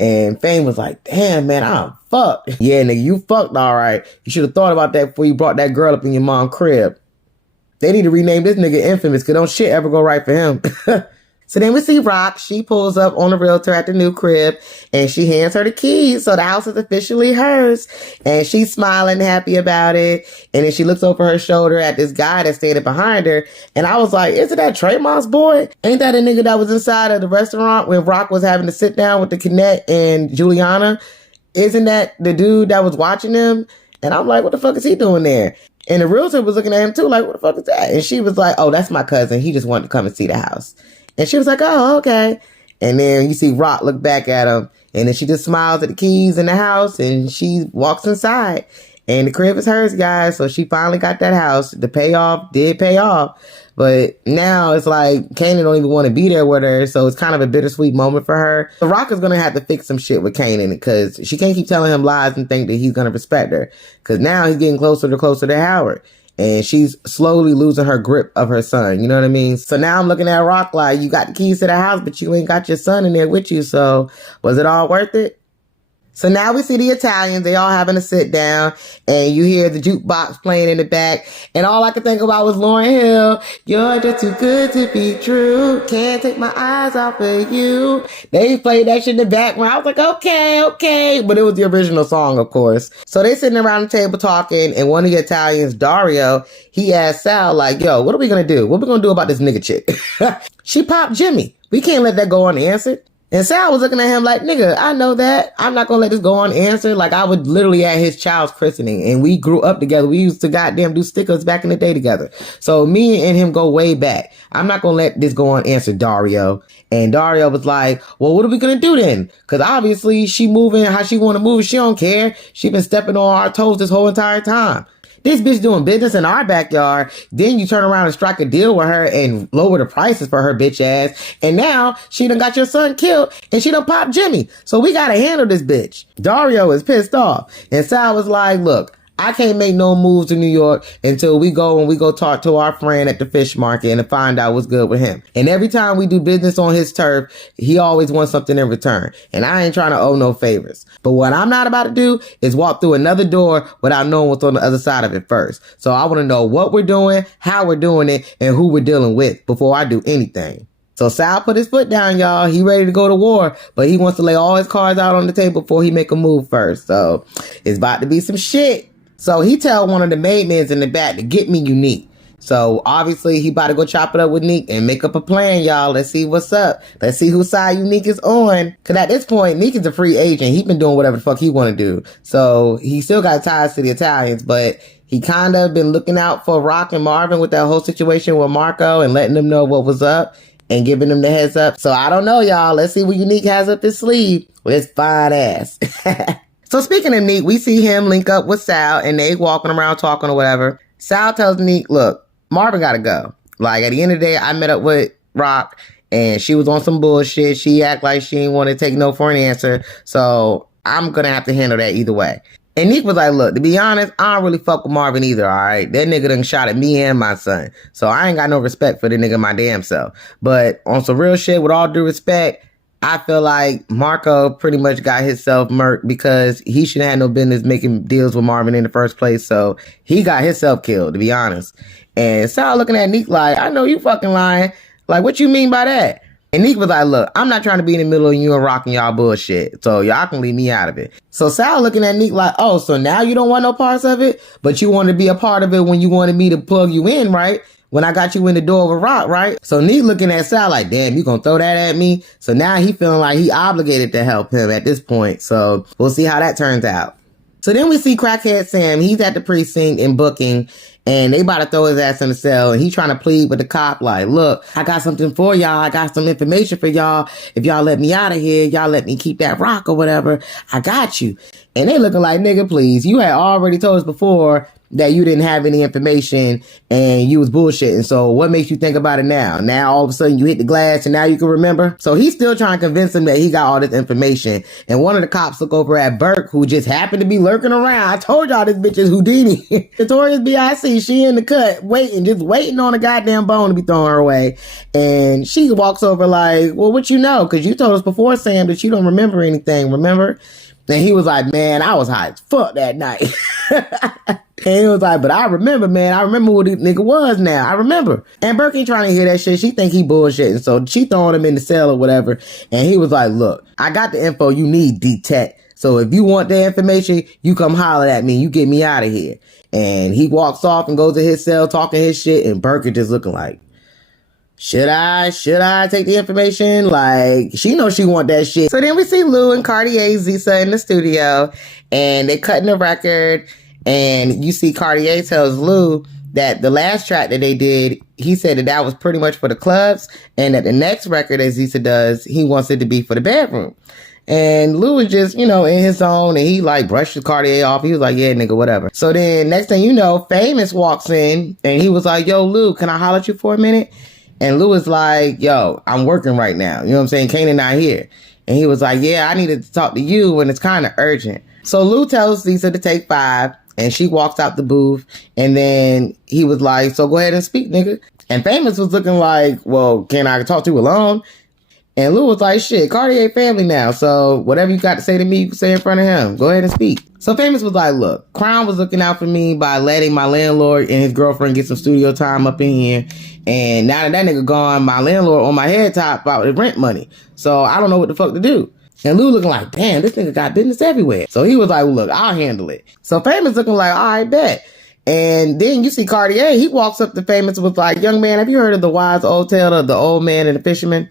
And Fame was like, damn, man, I'm fucked. Yeah, nigga, you fucked all right. You should have thought about that before you brought that girl up in your mom's crib. They need to rename this nigga Infamous, because don't shit ever go right for him. So then we see Rock. She pulls up on the realtor at the new crib, and she hands her the keys. So the house is officially hers. And she's smiling, happy about it. And then she looks over her shoulder at this guy that's standing behind her. And I was like, isn't that Traymon's boy? Ain't that a nigga that was inside of the restaurant when Rock was having to sit down with the Connect and Juliana? Isn't that the dude that was watching him? And I'm like, what the fuck is he doing there? And the realtor was looking at him too, like, what the fuck is that? And she was like, oh, that's my cousin. He just wanted to come and see the house. And she was like, oh, okay. And then you see Rock look back at him. And then she just smiles at the keys in the house. And she walks inside. And the crib is hers, guys. So she finally got that house. The payoff did pay off. But now it's like Kanan don't even want to be there with her. So it's kind of a bittersweet moment for her. The Rock is going to have to fix some shit with Kanan, because she can't keep telling him lies and think that he's going to respect her. Because now he's getting closer to Howard. And she's slowly losing her grip of her son. You know what I mean? So now I'm looking at Rock like, you got the keys to the house, but you ain't got your son in there with you. So was it all worth it? So now we see the Italians. They all having a sit down, and you hear the jukebox playing in the back. And all I could think about was Lauryn Hill. You're just too good to be true. Can't take my eyes off of you. They played that shit in the background. I was like, okay. But it was the original song, of course. So they sitting around the table talking, and one of the Italians, Dario, he asked Sal, like, yo, what are we going to do? What are we going to do about this nigga chick? She popped Jimmy. We can't let that go unanswered. And Sal was looking at him like, nigga, I know that. I'm not going to let this go unanswered. Like, I was literally at his child's christening, and we grew up together. We used to goddamn do stickers back in the day together. So me and him go way back. I'm not going to let this go unanswered, Dario. And Dario was like, well, what are we going to do then? Because obviously she moving how she want to move. She don't care. She been stepping on our toes this whole entire time. This bitch doing business in our backyard. Then you turn around and strike a deal with her and lower the prices for her bitch ass. And now she done got your son killed and she done popped Jimmy. So we gotta handle this bitch. Dario is pissed off. And Sal was like, look, I can't make no moves to New York until we go talk to our friend at the fish market and find out what's good with him. And every time we do business on his turf, he always wants something in return. And I ain't trying to owe no favors. But what I'm not about to do is walk through another door without knowing what's on the other side of it first. So I want to know what we're doing, how we're doing it, and who we're dealing with before I do anything. So Sal put his foot down, y'all. He ready to go to war, but he wants to lay all his cards out on the table before he make a move first. So it's about to be some shit. So he tell one of the main men in the back to get me Unique. So obviously he about to go chop it up with Neek and make up a plan, y'all. Let's see what's up. Let's see whose side Unique is on. Cause at this point, Neek is a free agent. He been doing whatever the fuck he want to do. So he still got ties to the Italians, but he kind of been looking out for Rock and Marvin with that whole situation with Marco and letting them know what was up and giving them the heads up. So I don't know, y'all. Let's see what Unique has up his sleeve with his fine ass. So speaking of Neek, we see him link up with Sal and they walking around talking or whatever. Sal tells Neek, look, Marvin gotta go. Like at the end of the day, I met up with Rock and she was on some bullshit. She act like she didn't want to take no for an answer. So I'm gonna have to handle that either way. And Neek was like, look, to be honest, I don't really fuck with Marvin either, all right? That nigga done shot at me and my son. So I ain't got no respect for the nigga my damn self. But on some real shit, with all due respect, I feel like Marco pretty much got himself murked because he shouldn't have no business making deals with Marvin in the first place. So he got himself killed, to be honest. And Sal looking at Neek like, I know you fucking lying. Like, what you mean by that? And Neek was like, look, I'm not trying to be in the middle of you and Rock and y'all bullshit. So y'all can leave me out of it. So Sal looking at Neek like, oh, so now you don't want no parts of it? But you want to be a part of it when you wanted me to plug you in, right? When I got you in the door with Rock, right? So Neek looking at Sal like, damn, you gonna throw that at me? So now he feeling like he obligated to help him at this point. So we'll see how that turns out. So then we see Crackhead Sam. He's at the precinct in booking and they about to throw his ass in the cell and he trying to plead with the cop like, look, I got something for y'all. I got some information for y'all. If y'all let me out of here, y'all let me keep that rock or whatever, I got you. And they looking like, nigga, please, you had already told us before that you didn't have any information and you was bullshitting. So what makes you think about it now? Now all of a sudden you hit the glass and now you can remember? So he's still trying to convince him that he got all this information. And one of the cops look over at Burke, who just happened to be lurking around. I told y'all this bitch is Houdini. Notorious B.I.C. She in the cut, just waiting on a goddamn bone to be thrown her way. And she walks over like, well, what you know? Because you told us before, Sam, that you don't remember anything, remember? And he was like, man, I was high as fuck that night. And he was like, but I remember, man. I remember what this nigga was now. I remember. And Burke ain't trying to hear that shit. She think he bullshitting. So she throwing him in the cell or whatever. And he was like, look, I got the info you need, D-Tech. So if you want the information, you come holler at me. You get me out of here. And he walks off and goes to his cell talking his shit. And Burke is just looking like, should I take the information? Like, she knows she want that shit. So then we see Lou and Cartier Zisa in the studio and they cutting the record. And you see Cartier tells Lou that the last track that they did, he said that was pretty much for the clubs. And that the next record that Zisa does, he wants it to be for the bedroom. And Lou was just, in his zone and he like brushed the Cartier off. He was like, yeah, nigga, whatever. So then next thing you know, Famous walks in and he was like, yo, Lou, can I holler at you for a minute? And Lou was like, yo, I'm working right now. You know what I'm saying? Kanan not here. And he was like, yeah, I needed to talk to you and it's kind of urgent. So Lou tells Zisa to take 5 and she walks out the booth. And then he was like, so go ahead and speak, nigga. And Famous was looking like, well, can I talk to you alone? And Lou was like, shit, Cartier family now. So whatever you got to say to me, you can say in front of him. Go ahead and speak. So Famous was like, look, Crown was looking out for me by letting my landlord and his girlfriend get some studio time up in here. And now that nigga gone, my landlord on my head top about the rent money. So I don't know what the fuck to do. And Lou looking like, damn, this nigga got business everywhere. So he was like, well, look, I'll handle it. So Famous looking like, all right, bet. And then you see Cartier, he walks up to Famous was like, young man, have you heard of the wise old tale of the old man and the fisherman?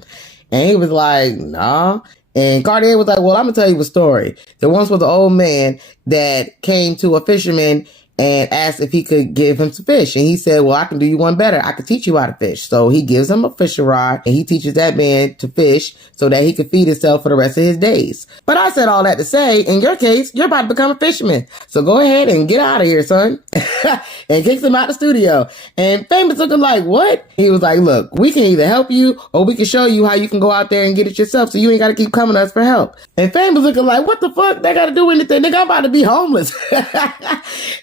And he was like, nah. And Cartier was like, well, I'm going to tell you a story. There once was an old man that came to a fisherman and asked if he could give him some fish. And he said, well, I can do you one better. I can teach you how to fish. So he gives him a fishing rod and he teaches that man to fish so that he could feed himself for the rest of his days. But I said all that to say, in your case, you're about to become a fisherman. So go ahead and get out of here, son. And kicks him out the studio. And Famous looking like, what? He was like, look, we can either help you or we can show you how you can go out there and get it yourself so you ain't got to keep coming to us for help. And Famous looking like, what the fuck? They got to do anything. Nigga, I'm about to be homeless.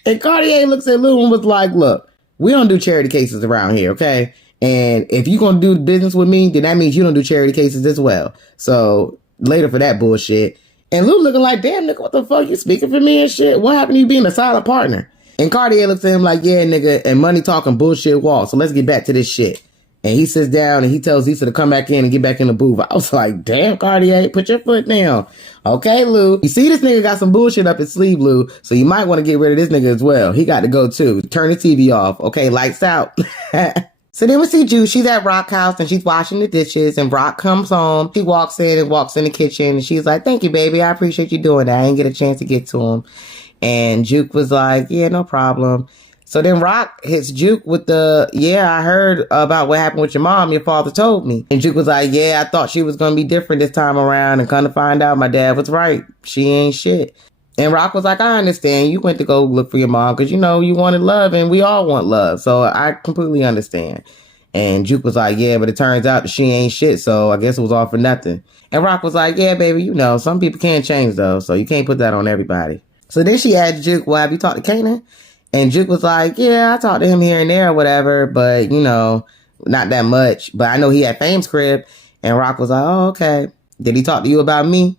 And Cartier looks at Lou and was like, look, we don't do charity cases around here, okay? And if you're going to do business with me, then that means you don't do charity cases as well. So later for that bullshit. And Lou looking like, damn, nigga, what the fuck? You speaking for me and shit? What happened to you being a silent partner? And Cartier looks at him like, yeah, nigga, and money talking bullshit wall. So let's get back to this shit. And he sits down and he tells Issa to come back in and get back in the booth. I was like, damn, Cartier, put your foot down. Okay, Lou. You see this nigga got some bullshit up his sleeve, Lou. So you might want to get rid of this nigga as well. He got to go too. Turn the TV off. Okay, lights out. So then we see Juice. She's at Rock's house and she's washing the dishes. And Rock comes home. She walks in the kitchen. And she's like, thank you, baby. I appreciate you doing that. I didn't get a chance to get to him. And Juke was like, yeah, no problem. So then Rock hits Juke with the, yeah, I heard about what happened with your mom. Your father told me. And Juke was like, yeah, I thought she was going to be different this time around. And come to find out, my dad was right. She ain't shit. And Rock was like, I understand. You went to go look for your mom because, you know, you wanted love and we all want love. So I completely understand. And Juke was like, yeah, but it turns out that she ain't shit. So I guess it was all for nothing. And Rock was like, yeah, baby, you know, some people can't change though. So you can't put that on everybody. So then she asked Juke, well, have you talked to Kanan? And Juke was like, yeah, I talked to him here and there or whatever, but, you know, not that much. But I know he at Fame's crib. And Rock was like, oh, okay. Did he talk to you about me?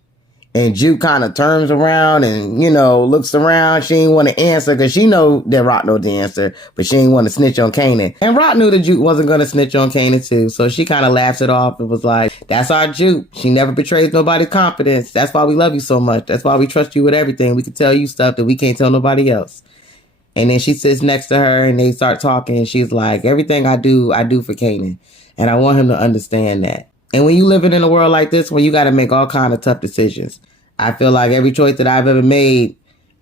And Juke kind of turns around and, you know, looks around. She ain't want to answer because she know that Rock know the answer, but she ain't want to snitch on Kanan. And Rock knew that Juke wasn't going to snitch on Kanan too. So she kind of laughs it off and was like, that's our Juke. She never betrays nobody's confidence. That's why we love you so much. That's why we trust you with everything. We can tell you stuff that we can't tell nobody else. And then she sits next to her and they start talking. And she's like, everything I do for Kanan. And I want him to understand that. And when you living in a world like this, where you got to make all kind of tough decisions, I feel like every choice that I've ever made,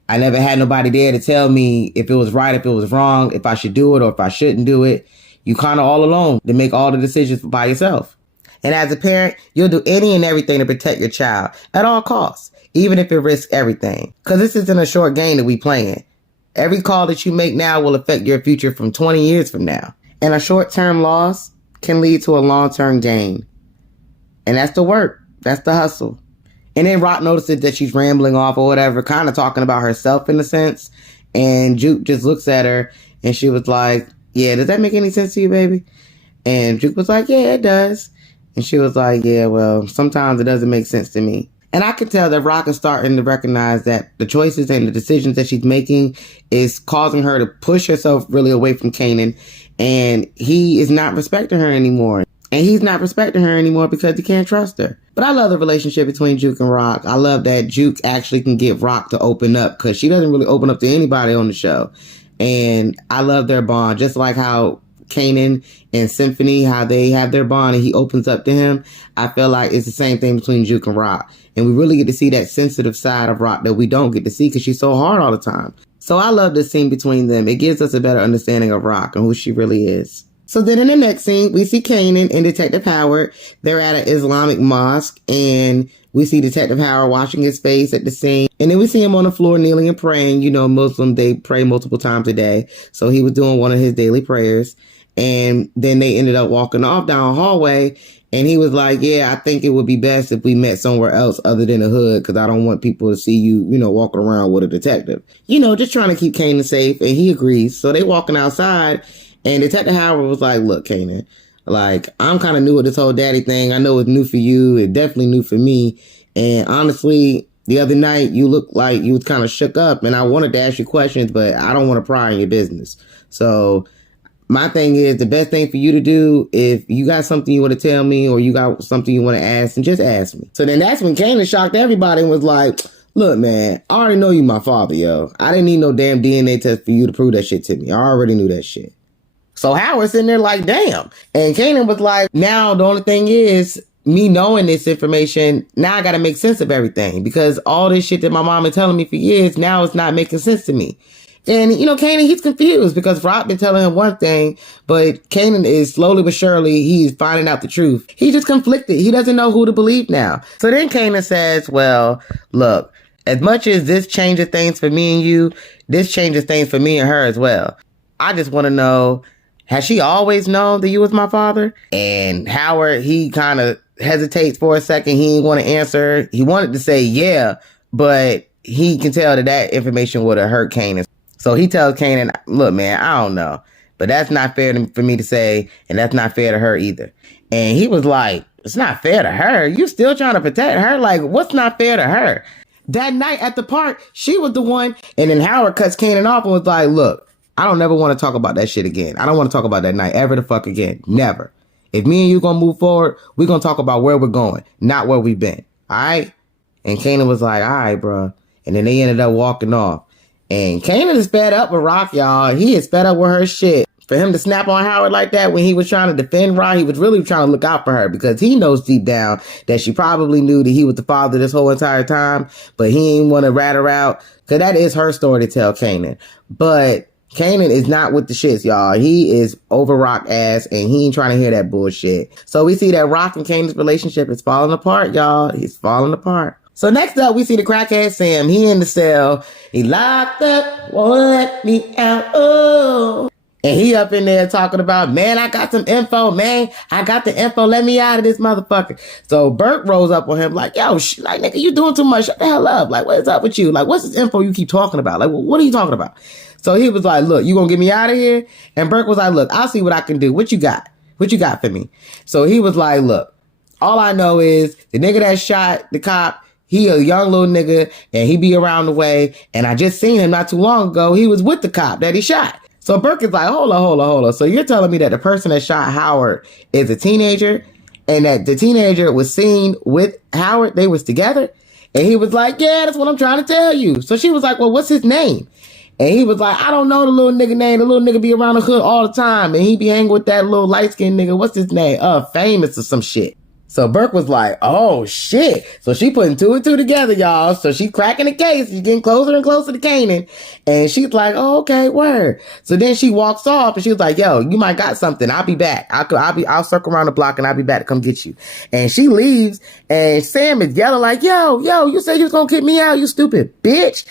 I never had nobody there to tell me if it was right, if it was wrong, if I should do it or if I shouldn't do it. You kind of all alone to make all the decisions by yourself. And as a parent, you'll do any and everything to protect your child at all costs, even if it risks everything. Because this isn't a short game that we playing. Every call that you make now will affect your future from 20 years from now. And a short-term loss can lead to a long-term gain. And that's the work. That's the hustle. And then Rock notices that she's rambling off or whatever, kind of talking about herself in a sense. And Juke just looks at her and she was like, yeah, does that make any sense to you, baby? And Juke was like, yeah, it does. And she was like, yeah, well, sometimes it doesn't make sense to me. And I can tell that Rock is starting to recognize that the choices and the decisions that she's making is causing her to push herself really away from Kanan. And he is not respecting her anymore. And he's not respecting her anymore because he can't trust her. But I love the relationship between Juke and Rock. I love that Juke actually can get Rock to open up because she doesn't really open up to anybody on the show. And I love their bond, just like how Kanan and Symphony, how they have their bond and he opens up to him. I feel like it's the same thing between Juke and Rock. And we really get to see that sensitive side of Rock that we don't get to see because she's so hard all the time. So I love this scene between them. It gives us a better understanding of Rock and who she really is. So then in the next scene, we see Kanan and Detective Howard. They're at an Islamic mosque and we see Detective Howard washing his face at the scene. And then we see him on the floor kneeling and praying. You know, Muslim, they pray multiple times a day. So he was doing one of his daily prayers. And then they ended up walking off down a hallway. And he was like, yeah, I think it would be best if we met somewhere else other than the hood because I don't want people to see you, you know, walking around with a detective. You know, just trying to keep Kanan safe. And he agrees. So they walking outside. And Detective Howard was like, look, Kanan, like, I'm kind of new with this whole daddy thing. I know it's new for you. It's definitely new for me. And honestly, the other night, you looked like you was kind of shook up. And I wanted to ask you questions, but I don't want to pry in your business. So my thing is, the best thing for you to do, if you got something you want to tell me or you got something you want to ask, and just ask me. So then that's when Kanan shocked everybody and was like, look, man, I already know you my father, yo. I didn't need no damn DNA test for you to prove that shit to me. I already knew that shit. So Howard's sitting there like, damn. And Kanan was like, now the only thing is, me knowing this information, now I got to make sense of everything. Because all this shit that my mom been telling me for years, now it's not making sense to me. And, Kanan, he's confused because Rock been telling him one thing, but Kanan is slowly but surely, he's finding out the truth. He's just conflicted. He doesn't know who to believe now. So then Kanan says, well, look, as much as this changes things for me and you, this changes things for me and her as well. I just want to know, has she always known that you was my father? And Howard, he kind of hesitates for a second. He didn't want to answer. He wanted to say yeah, but he can tell that information would have hurt Kanan. So he tells Kanan, look, man, I don't know, but that's not fair for me to say, and that's not fair to her either. And he was like, it's not fair to her? You still trying to protect her? Like, what's not fair to her? That night at the park, she was the one. And then Howard cuts Kanan off and was like, look, I don't never want to talk about that shit again. I don't want to talk about that night ever the fuck again. Never. If me and you gonna move forward, we're gonna talk about where we're going, not where we've been. All right? And Kanan was like, all right, bro. And then they ended up walking off. And Kanan is fed up with Rock, y'all. He is fed up with her shit. For him to snap on Howard like that when he was trying to defend Rock, he was really trying to look out for her because he knows deep down that she probably knew that he was the father this whole entire time, but he ain't want to rat her out because that is her story to tell Kanan. But Kanan is not with the shits, y'all. He is over Rock ass and he ain't trying to hear that bullshit. So we see that Rock and Kanan's relationship is falling apart, y'all. He's falling apart. So next up, we see the crackhead Sam. He in the cell. He locked up, won't let me out. Oh. And he up in there talking about, man, I got some info, man. I got the info. Let me out of this motherfucker. So Burke rolls up on him like, yo, like, nigga, you doing too much. Shut the hell up. Like, what is up with you? Like, what's this info you keep talking about? Like, what are you talking about? So he was like, look, you gonna get me out of here? And Burke was like, look, I'll see what I can do. What you got? What you got for me? So he was like, look, all I know is the nigga that shot the cop, he a young little nigga and he be around the way. And I just seen him not too long ago. He was with the cop that he shot. So Burke is like, hold on. So you're telling me that the person that shot Howard is a teenager and that the teenager was seen with Howard? They was together? And he was like, yeah, that's what I'm trying to tell you. So she was like, well, what's his name? And he was like, I don't know the little nigga name. The little nigga be around the hood all the time. And he be hanging with that little light-skinned nigga. What's his name? Famous or some shit. So Burke was like, oh, shit. So she putting two and two together, y'all. So she cracking the case. She's getting closer and closer to Kanan. And she's like, oh, okay, word. So then she walks off and she was like, yo, you might got something. I'll be back. I'll circle around the block and I'll be back to come get you. And she leaves and Sam is yelling like, yo, you said you was going to kick me out, you stupid bitch.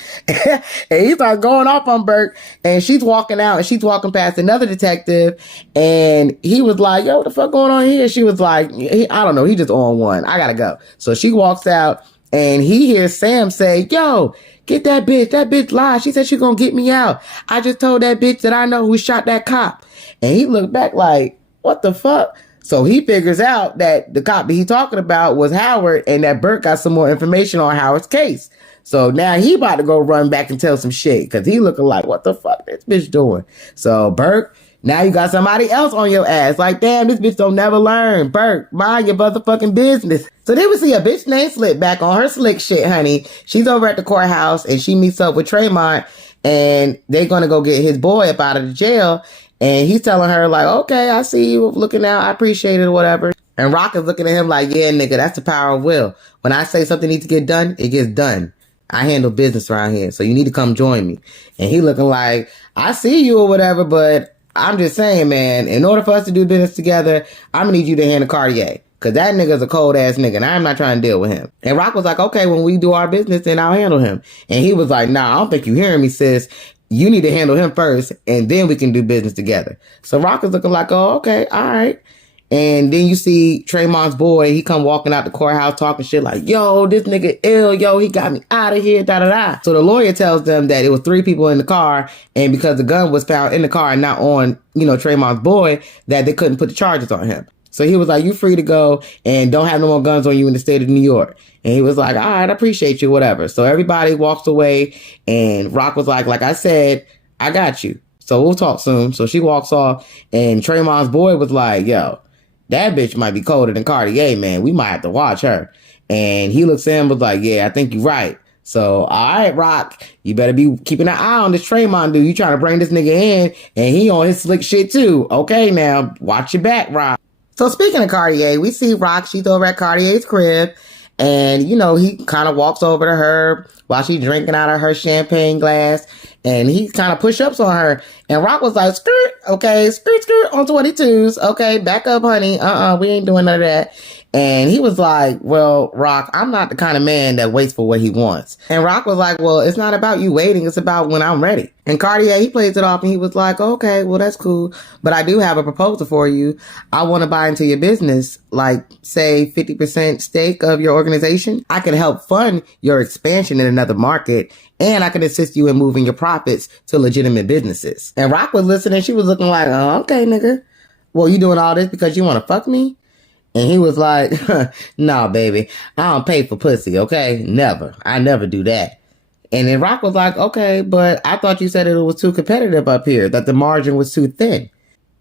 And he starts going off on Burke and she's walking out and she's walking past another detective. And he was like, yo, what the fuck going on here? She was like, I don't know. He just on one. I gotta go. So she walks out and he hears Sam say, yo, get that bitch. That bitch lied. She said she gonna get me out. I just told that bitch that I know who shot that cop. And he looked back like, what the fuck? So he figures out that the cop that he talking about was Howard and that Burke got some more information on Howard's case. So now he about to go run back and tell some shit because he looking like, what the fuck this bitch doing? So Burke, now you got somebody else on your ass. Like, damn, this bitch don't never learn. Burke, mind your motherfucking business. So then we see a bitch named Slick back on her slick shit, honey. She's over at the courthouse and she meets up with Tremont and they're going to go get his boy up out of the jail. And he's telling her like, okay, I see you looking out. I appreciate it or whatever. And Rock is looking at him like, yeah, nigga, that's the power of will. When I say something needs to get done, it gets done. I handle business around here. So you need to come join me. And he looking like, I see you or whatever, but I'm just saying, man, in order for us to do business together, I'm gonna need you to handle Cartier. Cause that nigga's a cold ass nigga and I'm not trying to deal with him. And Rock was like, okay, when we do our business, then I'll handle him. And he was like, nah, I don't think you hearing me, sis. You need to handle him first and then we can do business together. So Rock is looking like, oh, okay, all right. And then you see Tremont's boy, he come walking out the courthouse talking shit like, yo, this nigga ill, yo, he got me out of here, da-da-da. So the lawyer tells them that it was 3 people in the car, and because the gun was found in the car and not on, Tremont's boy, that they couldn't put the charges on him. So he was like, you free to go and don't have no more guns on you in the state of New York. And he was like, all right, I appreciate you, whatever. So everybody walks away, and Rock was like I said, I got you. So we'll talk soon. So she walks off, and Tremont's boy was like, yo, that bitch might be colder than Cartier, man. We might have to watch her. And he looks at him and was like, yeah, I think you're right. So, all right, Rock, you better be keeping an eye on this Tremont dude. You trying to bring this nigga in, and he on his slick shit too. Okay, now, watch your back, Rock. So, speaking of Cartier, we see Rock. She's over at Cartier's crib. And, he kind of walks over to her while she's drinking out of her champagne glass. And he kind of push-ups on her. And Rock was like, skirt, okay, skirt, skirt on 22s. Okay, back up, honey. We ain't doing none of that. And he was like, well, Rock, I'm not the kind of man that waits for what he wants. And Rock was like, well, it's not about you waiting. It's about when I'm ready. And Cartier, he plays it off and he was like, okay, well, that's cool. But I do have a proposal for you. I want to buy into your business, like, say, 50% stake of your organization. I can help fund your expansion in another market. And I can assist you in moving your profits to legitimate businesses. And Rock was listening. She was looking like, oh, okay, nigga. Well, you doing all this because you want to fuck me? And he was like, nah, baby, I don't pay for pussy, okay? Never. I never do that. And then Rock was like, okay, but I thought you said it was too competitive up here, that the margin was too thin.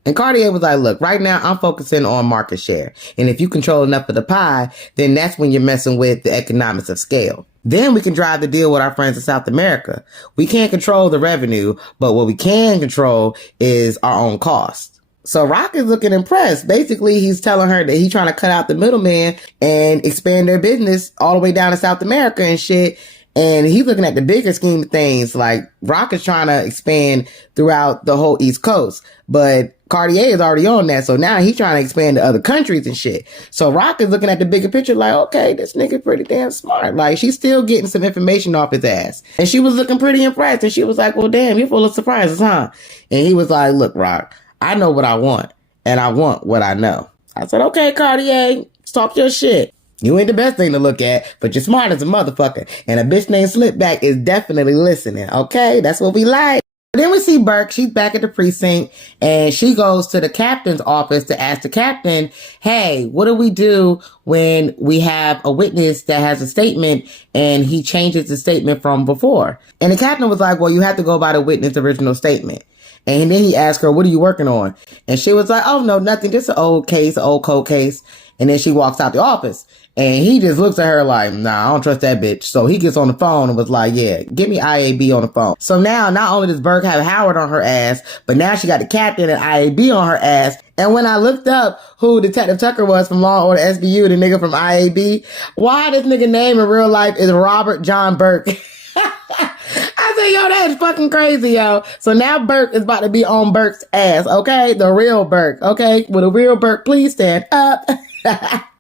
And Cartier was like, look, right now I'm focusing on market share. And if you control enough of the pie, then that's when you're messing with the economics of scale. Then we can drive the deal with our friends in South America. We can't control the revenue, but what we can control is our own costs. So Rock is looking impressed. Basically, he's telling her that he's trying to cut out the middleman and expand their business all the way down to South America and shit. And he's looking at the bigger scheme of things. Like, Rock is trying to expand throughout the whole East Coast. But Cartier is already on that. So now he's trying to expand to other countries and shit. So Rock is looking at the bigger picture like, okay, this nigga pretty damn smart. Like, she's still getting some information off his ass. And she was looking pretty impressed. And she was like, well, damn, you're full of surprises, huh? And he was like, look, Rock, I know what I want, and I want what I know. I said, okay, Cartier, talk your shit. You ain't the best thing to look at, but you're smart as a motherfucker. And a bitch named Slipback is definitely listening, okay? That's what we like. Then we see Burke. She's back at the precinct, and she goes to the captain's office to ask the captain, hey, what do we do when we have a witness that has a statement and he changes the statement from before? And the captain was like, well, you have to go by the witness' original statement. And then he asked her, what are you working on? And she was like, oh, no, nothing. Just an old case, an old cold case. And then she walks out the office. And he just looks at her like, nah, I don't trust that bitch. So he gets on the phone and was like, yeah, give me IAB on the phone. So now, not only does Burke have Howard on her ass, but now she got the captain and IAB on her ass. And when I looked up who Detective Tucker was from Law & Order SVU, the nigga from IAB, why this nigga name in real life is Robert John Burke. I said, yo, that's fucking crazy, yo. So now Burke is about to be on Burke's ass, okay? The real Burke, okay? Will the real Burke please stand up?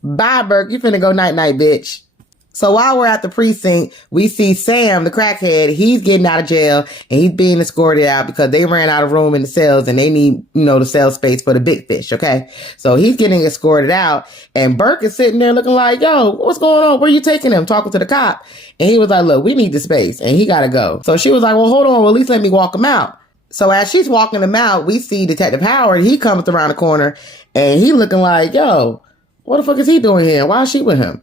Bye, Burke. You finna go night-night, bitch. So while we're at the precinct, we see Sam, the crackhead. He's getting out of jail and he's being escorted out because they ran out of room in the cells and they need, the cell space for the big fish, okay? So he's getting escorted out and Burke is sitting there looking like, yo, what's going on? Where you taking him? Talking to the cop. And he was like, look, we need the space and he gotta go. So she was like, well, hold on. Well, at least let me walk him out. So as she's walking him out, we see Detective Howard. He comes around the corner and he looking like, yo, what the fuck is he doing here? Why is she with him?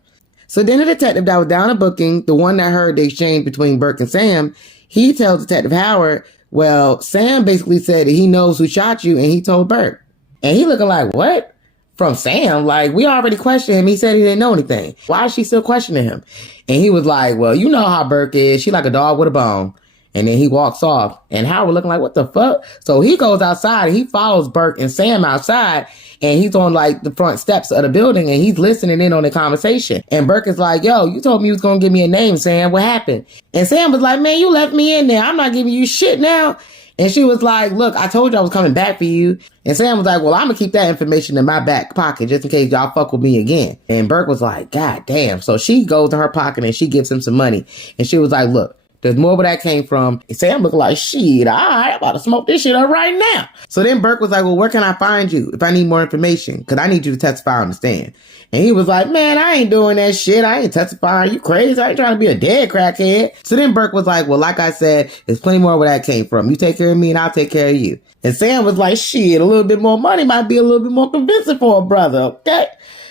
So then the detective that was down at booking, the one that heard the exchange between Burke and Sam, he tells Detective Howard, well, Sam basically said that he knows who shot you and he told Burke. And he looking like, what? From Sam? Like, we already questioned him. He said he didn't know anything. Why is she still questioning him? And he was like, well, you know how Burke is. She like a dog with a bone. And then he walks off and Howard looking like, what the fuck? So he goes outside and he follows Burke and Sam outside and he's on like the front steps of the building and he's listening in on the conversation. And Burke is like, yo, you told me you was going to give me a name, Sam. What happened? And Sam was like, man, you left me in there. I'm not giving you shit now. And she was like, look, I told you I was coming back for you. And Sam was like, well, I'm going to keep that information in my back pocket just in case y'all fuck with me again. And Burke was like, God damn. So she goes to her pocket and she gives him some money. And she was like, look, there's more where that came from. And Sam looked like, shit, all right, I'm about to smoke this shit up right now. So then Burke was like, well, where can I find you if I need more information? Because I need you to testify on the stand. And he was like, man, I ain't doing that shit. I ain't testifying. You crazy? I ain't trying to be a dead crackhead. So then Burke was like, well, like I said, there's plenty more where that came from. You take care of me and I'll take care of you. And Sam was like, shit, a little bit more money might be a little bit more convincing for a brother, okay?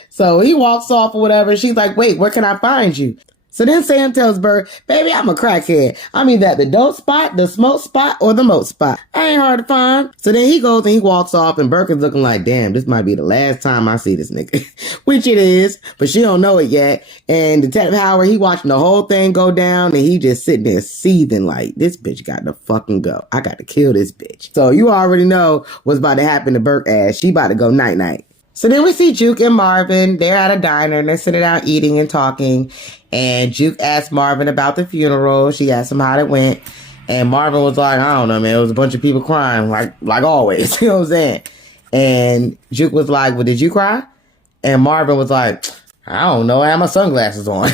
So he walks off or whatever. She's like, wait, where can I find you? So then Sam tells Burke, baby, I'm a crackhead. I'm either at the dope spot, the smoke spot, or the moat spot. I ain't hard to find. So then he goes and he walks off and Burke is looking like, damn, this might be the last time I see this nigga. Which it is, but she don't know it yet. And Detective Howard, he watching the whole thing go down and he just sitting there seething like, this bitch got to fucking go. I got to kill this bitch. So you already know what's about to happen to Burke ass. She about to go night-night. So then we see Juke and Marvin. They're at a diner and they're sitting down eating and talking. And Juke asked Marvin about the funeral. She asked him how it went. And Marvin was like, I don't know, man. It was a bunch of people crying, like always. You know what I'm saying? And Juke was like, well, did you cry? And Marvin was like, I don't know. I have my sunglasses on.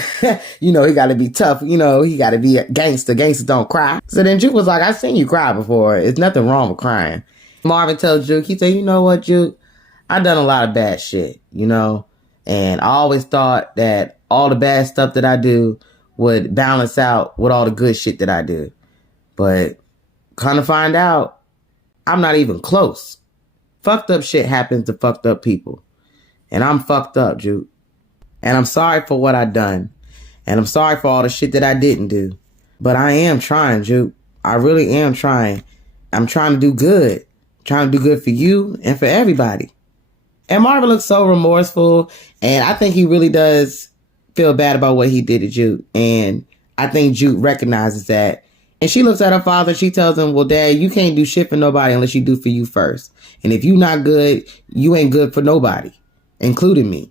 You know, he got to be tough. You know, he got to be a gangster. Gangsters don't cry. So then Juke was like, I've seen you cry before. There's nothing wrong with crying. Marvin tells Juke, he said, you know what, Juke? I've done a lot of bad shit, you know? And I always thought that all the bad stuff that I do would balance out with all the good shit that I do. But kind of find out, I'm not even close. Fucked up shit happens to fucked up people. And I'm fucked up, Juke. And I'm sorry for what I done. And I'm sorry for all the shit that I didn't do. But I am trying, Juke. I really am trying. I'm trying to do good. Trying to do good for you and for everybody. And Marvin looks so remorseful. And I think he really does feel bad about what he did to Juke. And I think Juke recognizes that. And she looks at her father and she tells him, well, Dad, you can't do shit for nobody unless you do for you first. And if you not good, you ain't good for nobody, including me.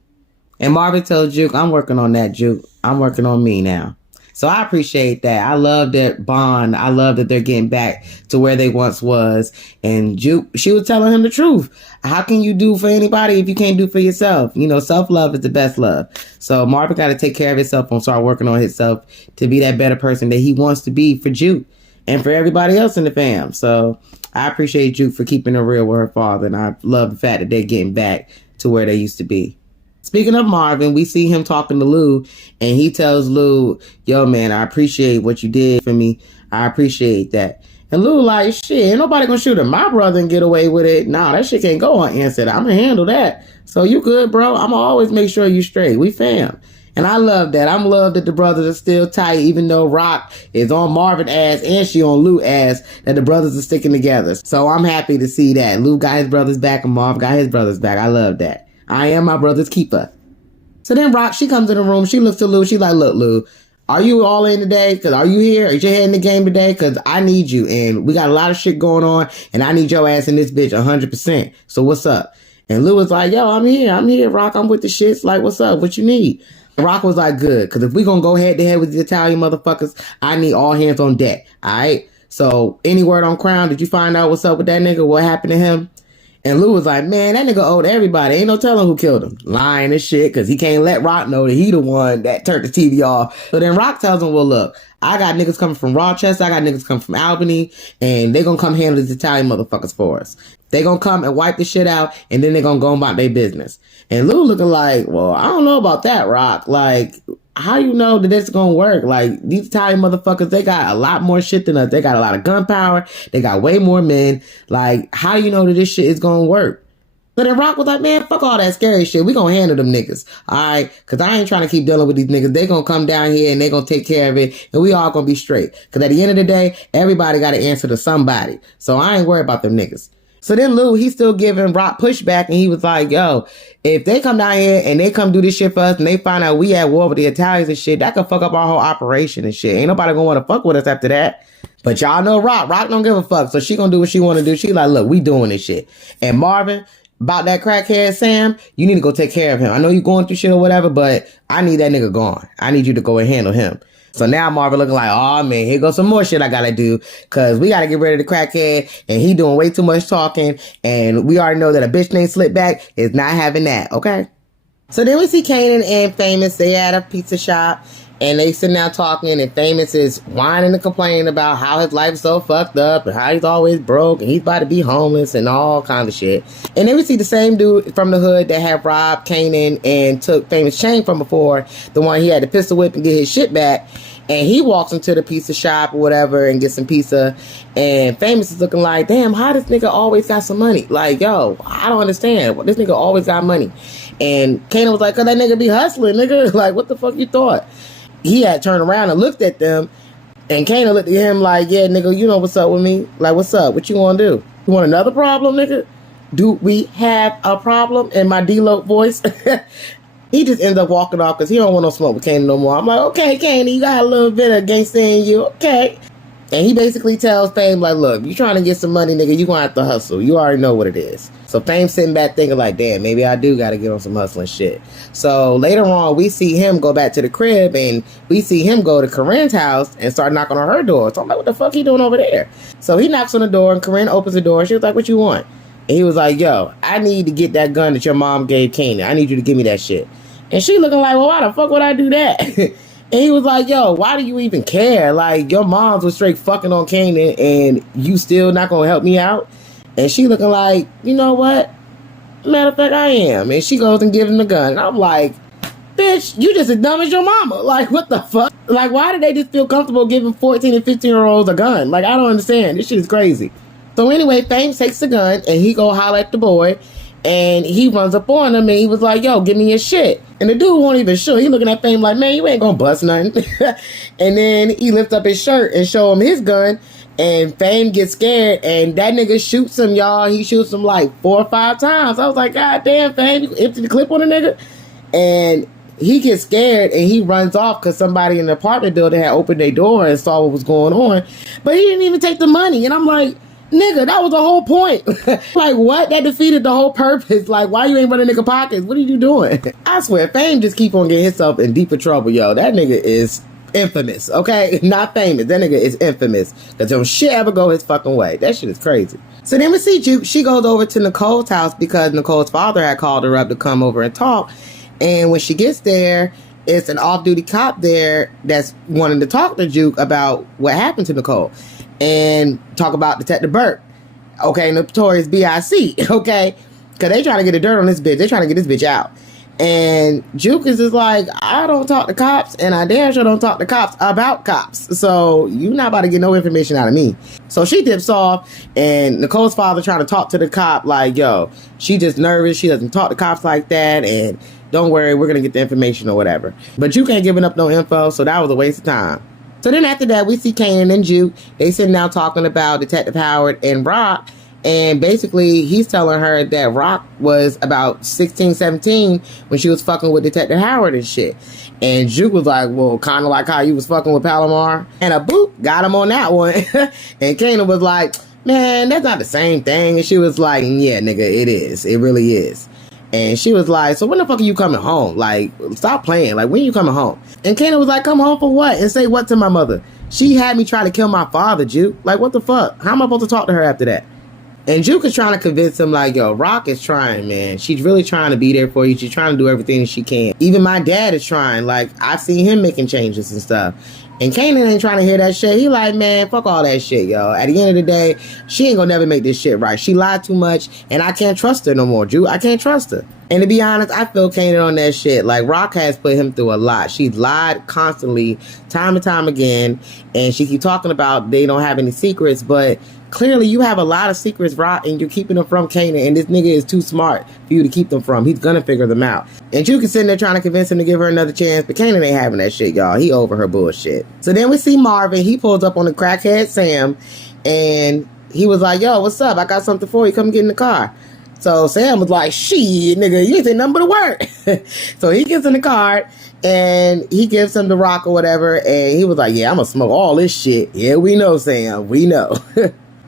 And Marvin tells Juke, I'm working on that, Juke. I'm working on me now. So I appreciate that. I love that bond. I love that they're getting back to where they once was. And Juke, she was telling him the truth. How can you do for anybody if you can't do for yourself? You know, self-love is the best love. So Marvin got to take care of himself and start working on himself to be that better person that he wants to be for Juke and for everybody else in the fam. So I appreciate Juke for keeping it real with her father. And I love the fact that they're getting back to where they used to be. Speaking of Marvin, we see him talking to Lou, and he tells Lou, yo, man, I appreciate what you did for me. I appreciate that. And Lou like, shit, ain't nobody gonna shoot at my brother and get away with it. Nah, that shit can't go unanswered. I'm gonna handle that. So you good, bro. I'm gonna always make sure you straight. We fam. And I love that. I'm love that the brothers are still tight, even though Rock is on Marvin ass and she on Lou ass, that the brothers are sticking together. So I'm happy to see that. Lou got his brothers back and Marv got his brothers back. I love that. I am my brother's keeper. So then Rock, she comes in the room. She looks to Lou. She like, look, Lou, are you all in today? Because are you here? Is your head in the game today? Because I need you. And we got a lot of shit going on. And I need your ass in this bitch 100%. So what's up? And Lou was like, yo, I'm here, Rock. I'm with the shits. Like, what's up? What you need? Rock was like, good. Because if we going to go head to head with the Italian motherfuckers, I need all hands on deck. All right? So any word on Crown? Did you find out what's up with that nigga? What happened to him? And Lou was like, man, that nigga owed everybody. Ain't no telling who killed him. Lying and shit, because he can't let Rock know that he the one that turned the TV off. So then Rock tells him, well, look, I got niggas coming from Rochester. I got niggas coming from Albany. And they gonna come handle these Italian motherfuckers for us. They gonna come and wipe the shit out. And then they gonna go about their business. And Lou looking like, well, I don't know about that, Rock. Like, how you know that this gonna work? Like, these Italian motherfuckers, they got a lot more shit than us. They got a lot of gunpowder. They got way more men. Like, how you know that this shit is gonna work? So then Rock was like, man, fuck all that scary shit. We gonna handle them niggas. Alright? Cause I ain't trying to keep dealing with these niggas. They gonna come down here and they gonna take care of it. And we all gonna be straight. Cause at the end of the day, everybody gotta answer to somebody. So I ain't worried about them niggas. So then Lou, he's still giving Rock pushback, and he was like, yo, if they come down here and they come do this shit for us and they find out we at war with the Italians and shit, that could fuck up our whole operation and shit. Ain't nobody gonna want to fuck with us after that. But y'all know Rock. Rock don't give a fuck. So she gonna do what she want to do. She like, look, we doing this shit. And Marvin, about that crackhead Sam, you need to go take care of him. I know you going through shit or whatever, but I need that nigga gone. I need you to go and handle him. So now Marvin looking like, oh man, here goes some more shit I gotta do, cause we gotta get rid of the crackhead, and he doing way too much talking, and we already know that a bitch named Slipback is not having that, okay? So then we see Kanan and Famous. They at a pizza shop, and they sitting down talking, and Famous is whining and complaining about how his life's so fucked up, and how he's always broke, and he's about to be homeless, and all kinds of shit. And then we see the same dude from the hood that had robbed Kanan and took Famous chain from before, the one he had to pistol whip and get his shit back. And he walks into the pizza shop or whatever and gets some pizza. And Famous is looking like, damn, how this nigga always got some money? Like, yo, I don't understand. This nigga always got money. And Kanan was like, cause that nigga be hustling, nigga. Like, what the fuck you thought? He had turned around and looked at them. And Kanan looked at him like, yeah, nigga, you know what's up with me? Like, what's up? What you want to do? You want another problem, nigga? Do we have a problem? In my D-Lo voice. He just ends up walking off because he don't want no smoke with Kanan no more. I'm like, okay, Kanan, you got a little bit of gangsta in you. Okay. And he basically tells Fame, like, look, you trying to get some money, nigga, you gonna have to hustle. You already know what it is. So Fame's sitting back thinking like, damn, maybe I do got to get on some hustling shit. So later on, we see him go back to the crib, and we see him go to Corinne's house and start knocking on her door. So I'm like, what the fuck he doing over there? So he knocks on the door, and Corinne opens the door. She was like, what you want? And he was like, yo, I need to get that gun that your mom gave Kanan. I need you to give me that shit. And she looking like, well, why the fuck would I do that? And he was like, yo, why do you even care? Like, your mom's was straight fucking on Kanan, and you still not gonna help me out? And she looking like, you know what? Matter of fact, I am. And she goes and gives him the gun. And I'm like, bitch, you just as dumb as your mama. Like, what the fuck? Like, why do they just feel comfortable giving 14 and 15-year-olds a gun? Like, I don't understand. This shit is crazy. So anyway, Fame takes the gun, and he go holler at the boy, and he runs up on him, and he was like, yo, give me your shit. And the dude won't even shoot. He looking at Fame like, man, you ain't gonna bust nothing. And then he lifts up his shirt and show him his gun, and Fame gets scared, and that nigga shoots him, y'all. He shoots him like 4 or 5 times. I was like, God damn, Fame, you empty the clip on a nigga? And he gets scared, and he runs off because somebody in the apartment building had opened their door and saw what was going on. But he didn't even take the money. And I'm like, nigga, that was the whole point. Like, what? That defeated the whole purpose. Like, why you ain't running nigga pockets? What are you doing? I swear, Fame just keep on getting himself in deeper trouble, yo. That nigga is infamous, okay? Not famous. That nigga is infamous. Because don't shit ever go his fucking way. That shit is crazy. So then we see Juke. She goes over to Nicole's house because Nicole's father had called her up to come over and talk. And when she gets there, it's an off-duty cop there that's wanting to talk to Juke about what happened to Nicole. And talk about Detective Burke, okay, Notorious B.I.C., okay? Because they trying to get the dirt on this bitch. They trying to get this bitch out. And Juke is just like, I don't talk to cops, and I damn sure don't talk to cops about cops. So you not about to get no information out of me. So she dips off, and Nicole's father trying to talk to the cop like, yo, she just nervous. She doesn't talk to cops like that, and don't worry, we're going to get the information or whatever. But Juke ain't giving up no info, so that was a waste of time. So then after that, we see Kanan and Juke. They sitting down talking about Detective Howard and Rock. And basically, he's telling her that Rock was about 16, 17 when she was fucking with Detective Howard and shit. And Juke was like, well, kind of like how you was fucking with Palomar. And a boop, got him on that one. And Kanan was like, man, that's not the same thing. And she was like, yeah, nigga, it is. It really is. And she was like, so when the fuck are you coming home? Like, stop playing. Like, when you coming home? And Kanan was like, come home for what? And say what to my mother? She had me try to kill my father, Juke. Like, what the fuck? How am I supposed to talk to her after that? And Juke is trying to convince him, like, yo, Rock is trying, man. She's really trying to be there for you. She's trying to do everything she can. Even my dad is trying. Like, I've seen him making changes and stuff. And Kanan ain't trying to hear that shit. He like, man, fuck all that shit, yo. At the end of the day, she ain't gonna never make this shit right. She lied too much, and I can't trust her no more, Juke. I can't trust her. And to be honest, I feel Kanan on that shit. Like, Rock has put him through a lot. She's lied constantly, time and time again, and she keep talking about they don't have any secrets, but clearly you have a lot of secrets, Rock, and you're keeping them from Kanan, and this nigga is too smart for you to keep them from. He's gonna figure them out. And Juke is sitting there trying to convince him to give her another chance, but Kanan ain't having that shit, y'all. He over her bullshit. So then we see Marvin. He pulls up on the crackhead Sam, and he was like, yo, what's up? I got something for you. Come get in the car. So Sam was like, shit, nigga, you ain't say nothing but a word. So he gets in the car, and he gives him the rock or whatever, and he was like, yeah, I'm gonna smoke all this shit. Yeah, we know, Sam. We know.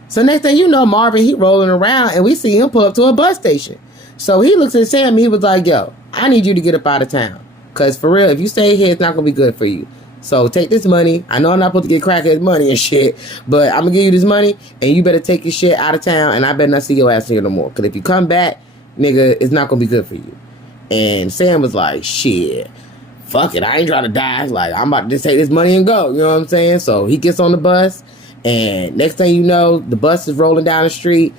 So next thing you know, Marvin, he rolling around, and we see him pull up to a bus station. So he looks at Sam, and he was like, yo, I need you to get up out of town. Because for real, if you stay here, it's not going to be good for you. So take this money. I know I'm not supposed to get crackhead money and shit, but I'm going to give you this money, and you better take your shit out of town, and I better not see your ass here no more. Because if you come back, nigga, it's not going to be good for you. And Sam was like, shit, fuck it. I ain't trying to die. Like, I'm about to just take this money and go. You know what I'm saying? So he gets on the bus. And next thing you know, the bus is rolling down the street,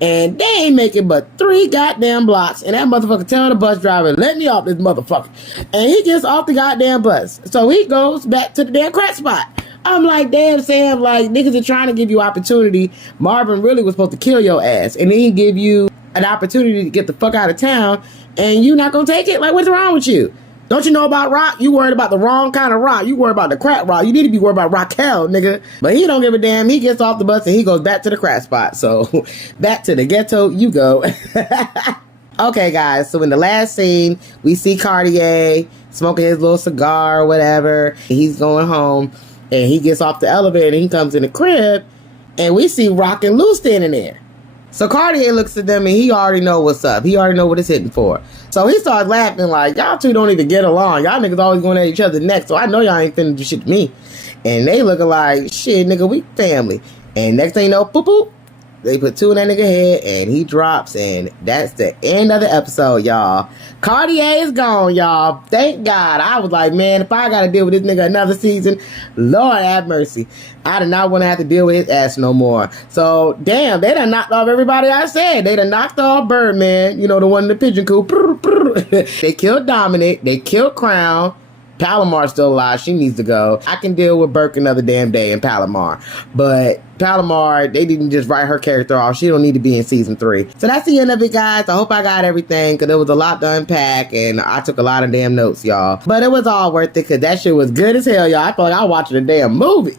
and they ain't making but 3 goddamn blocks. And that motherfucker tell the bus driver, let me off this motherfucker. And he gets off the goddamn bus. So he goes back to the damn crack spot. I'm like, damn, Sam, like, niggas are trying to give you opportunity. Marvin really was supposed to kill your ass. And then he give you an opportunity to get the fuck out of town, and you not gonna take it? Like, what's wrong with you? Don't you know about Rock? You worried about the wrong kind of Rock. You worried about the crack Rock. You need to be worried about Raquel, nigga. But he don't give a damn. He gets off the bus and he goes back to the crack spot. So back to the ghetto you go. Okay, guys. So in the last scene, we see Cartier smoking his little cigar or whatever. He's going home, and he gets off the elevator and he comes in the crib, and we see Rock and Lou standing there. So Cartier looks at them and he already know what's up. He already know what it's hitting for. So he starts laughing like, y'all two don't even get along. Y'all niggas always going at each other next. So I know y'all ain't finna do shit to me. And they looking like, shit, nigga, we family. And next thing you know, boop, boop. They put two in that nigga head and he drops, and that's the end of the episode, y'all. Cartier is gone, y'all. Thank God. I was like, man, if I gotta deal with this nigga another season, Lord have mercy. I do not want to have to deal with his ass no more. So, damn, they done knocked off everybody I said. They done knocked off Birdman, you know, the one in the pigeon coop. They killed Dominic. They killed Crown. Palomar's still alive. She needs to go. I can deal with Burke another damn day in Palomar. But Palomar, they didn't just write her character off. She don't need to be in season 3. So that's the end of it, guys. I hope I got everything, because there was a lot to unpack, and I took a lot of damn notes, y'all. But it was all worth it, because that shit was good as hell, y'all. I felt like I was watching a damn movie.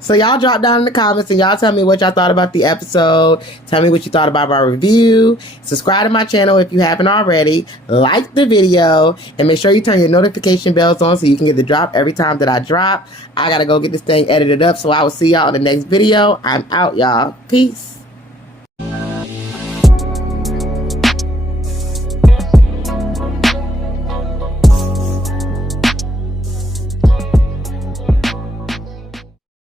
So y'all drop down in the comments and y'all tell me what y'all thought about the episode. Tell me what you thought about my review. Subscribe to my channel if you haven't already. Like the video. And make sure you turn your notification bells on so you can get the drop every time that I drop. I gotta go get this thing edited up, so I will see y'all in the next video. I'm out, y'all. Peace.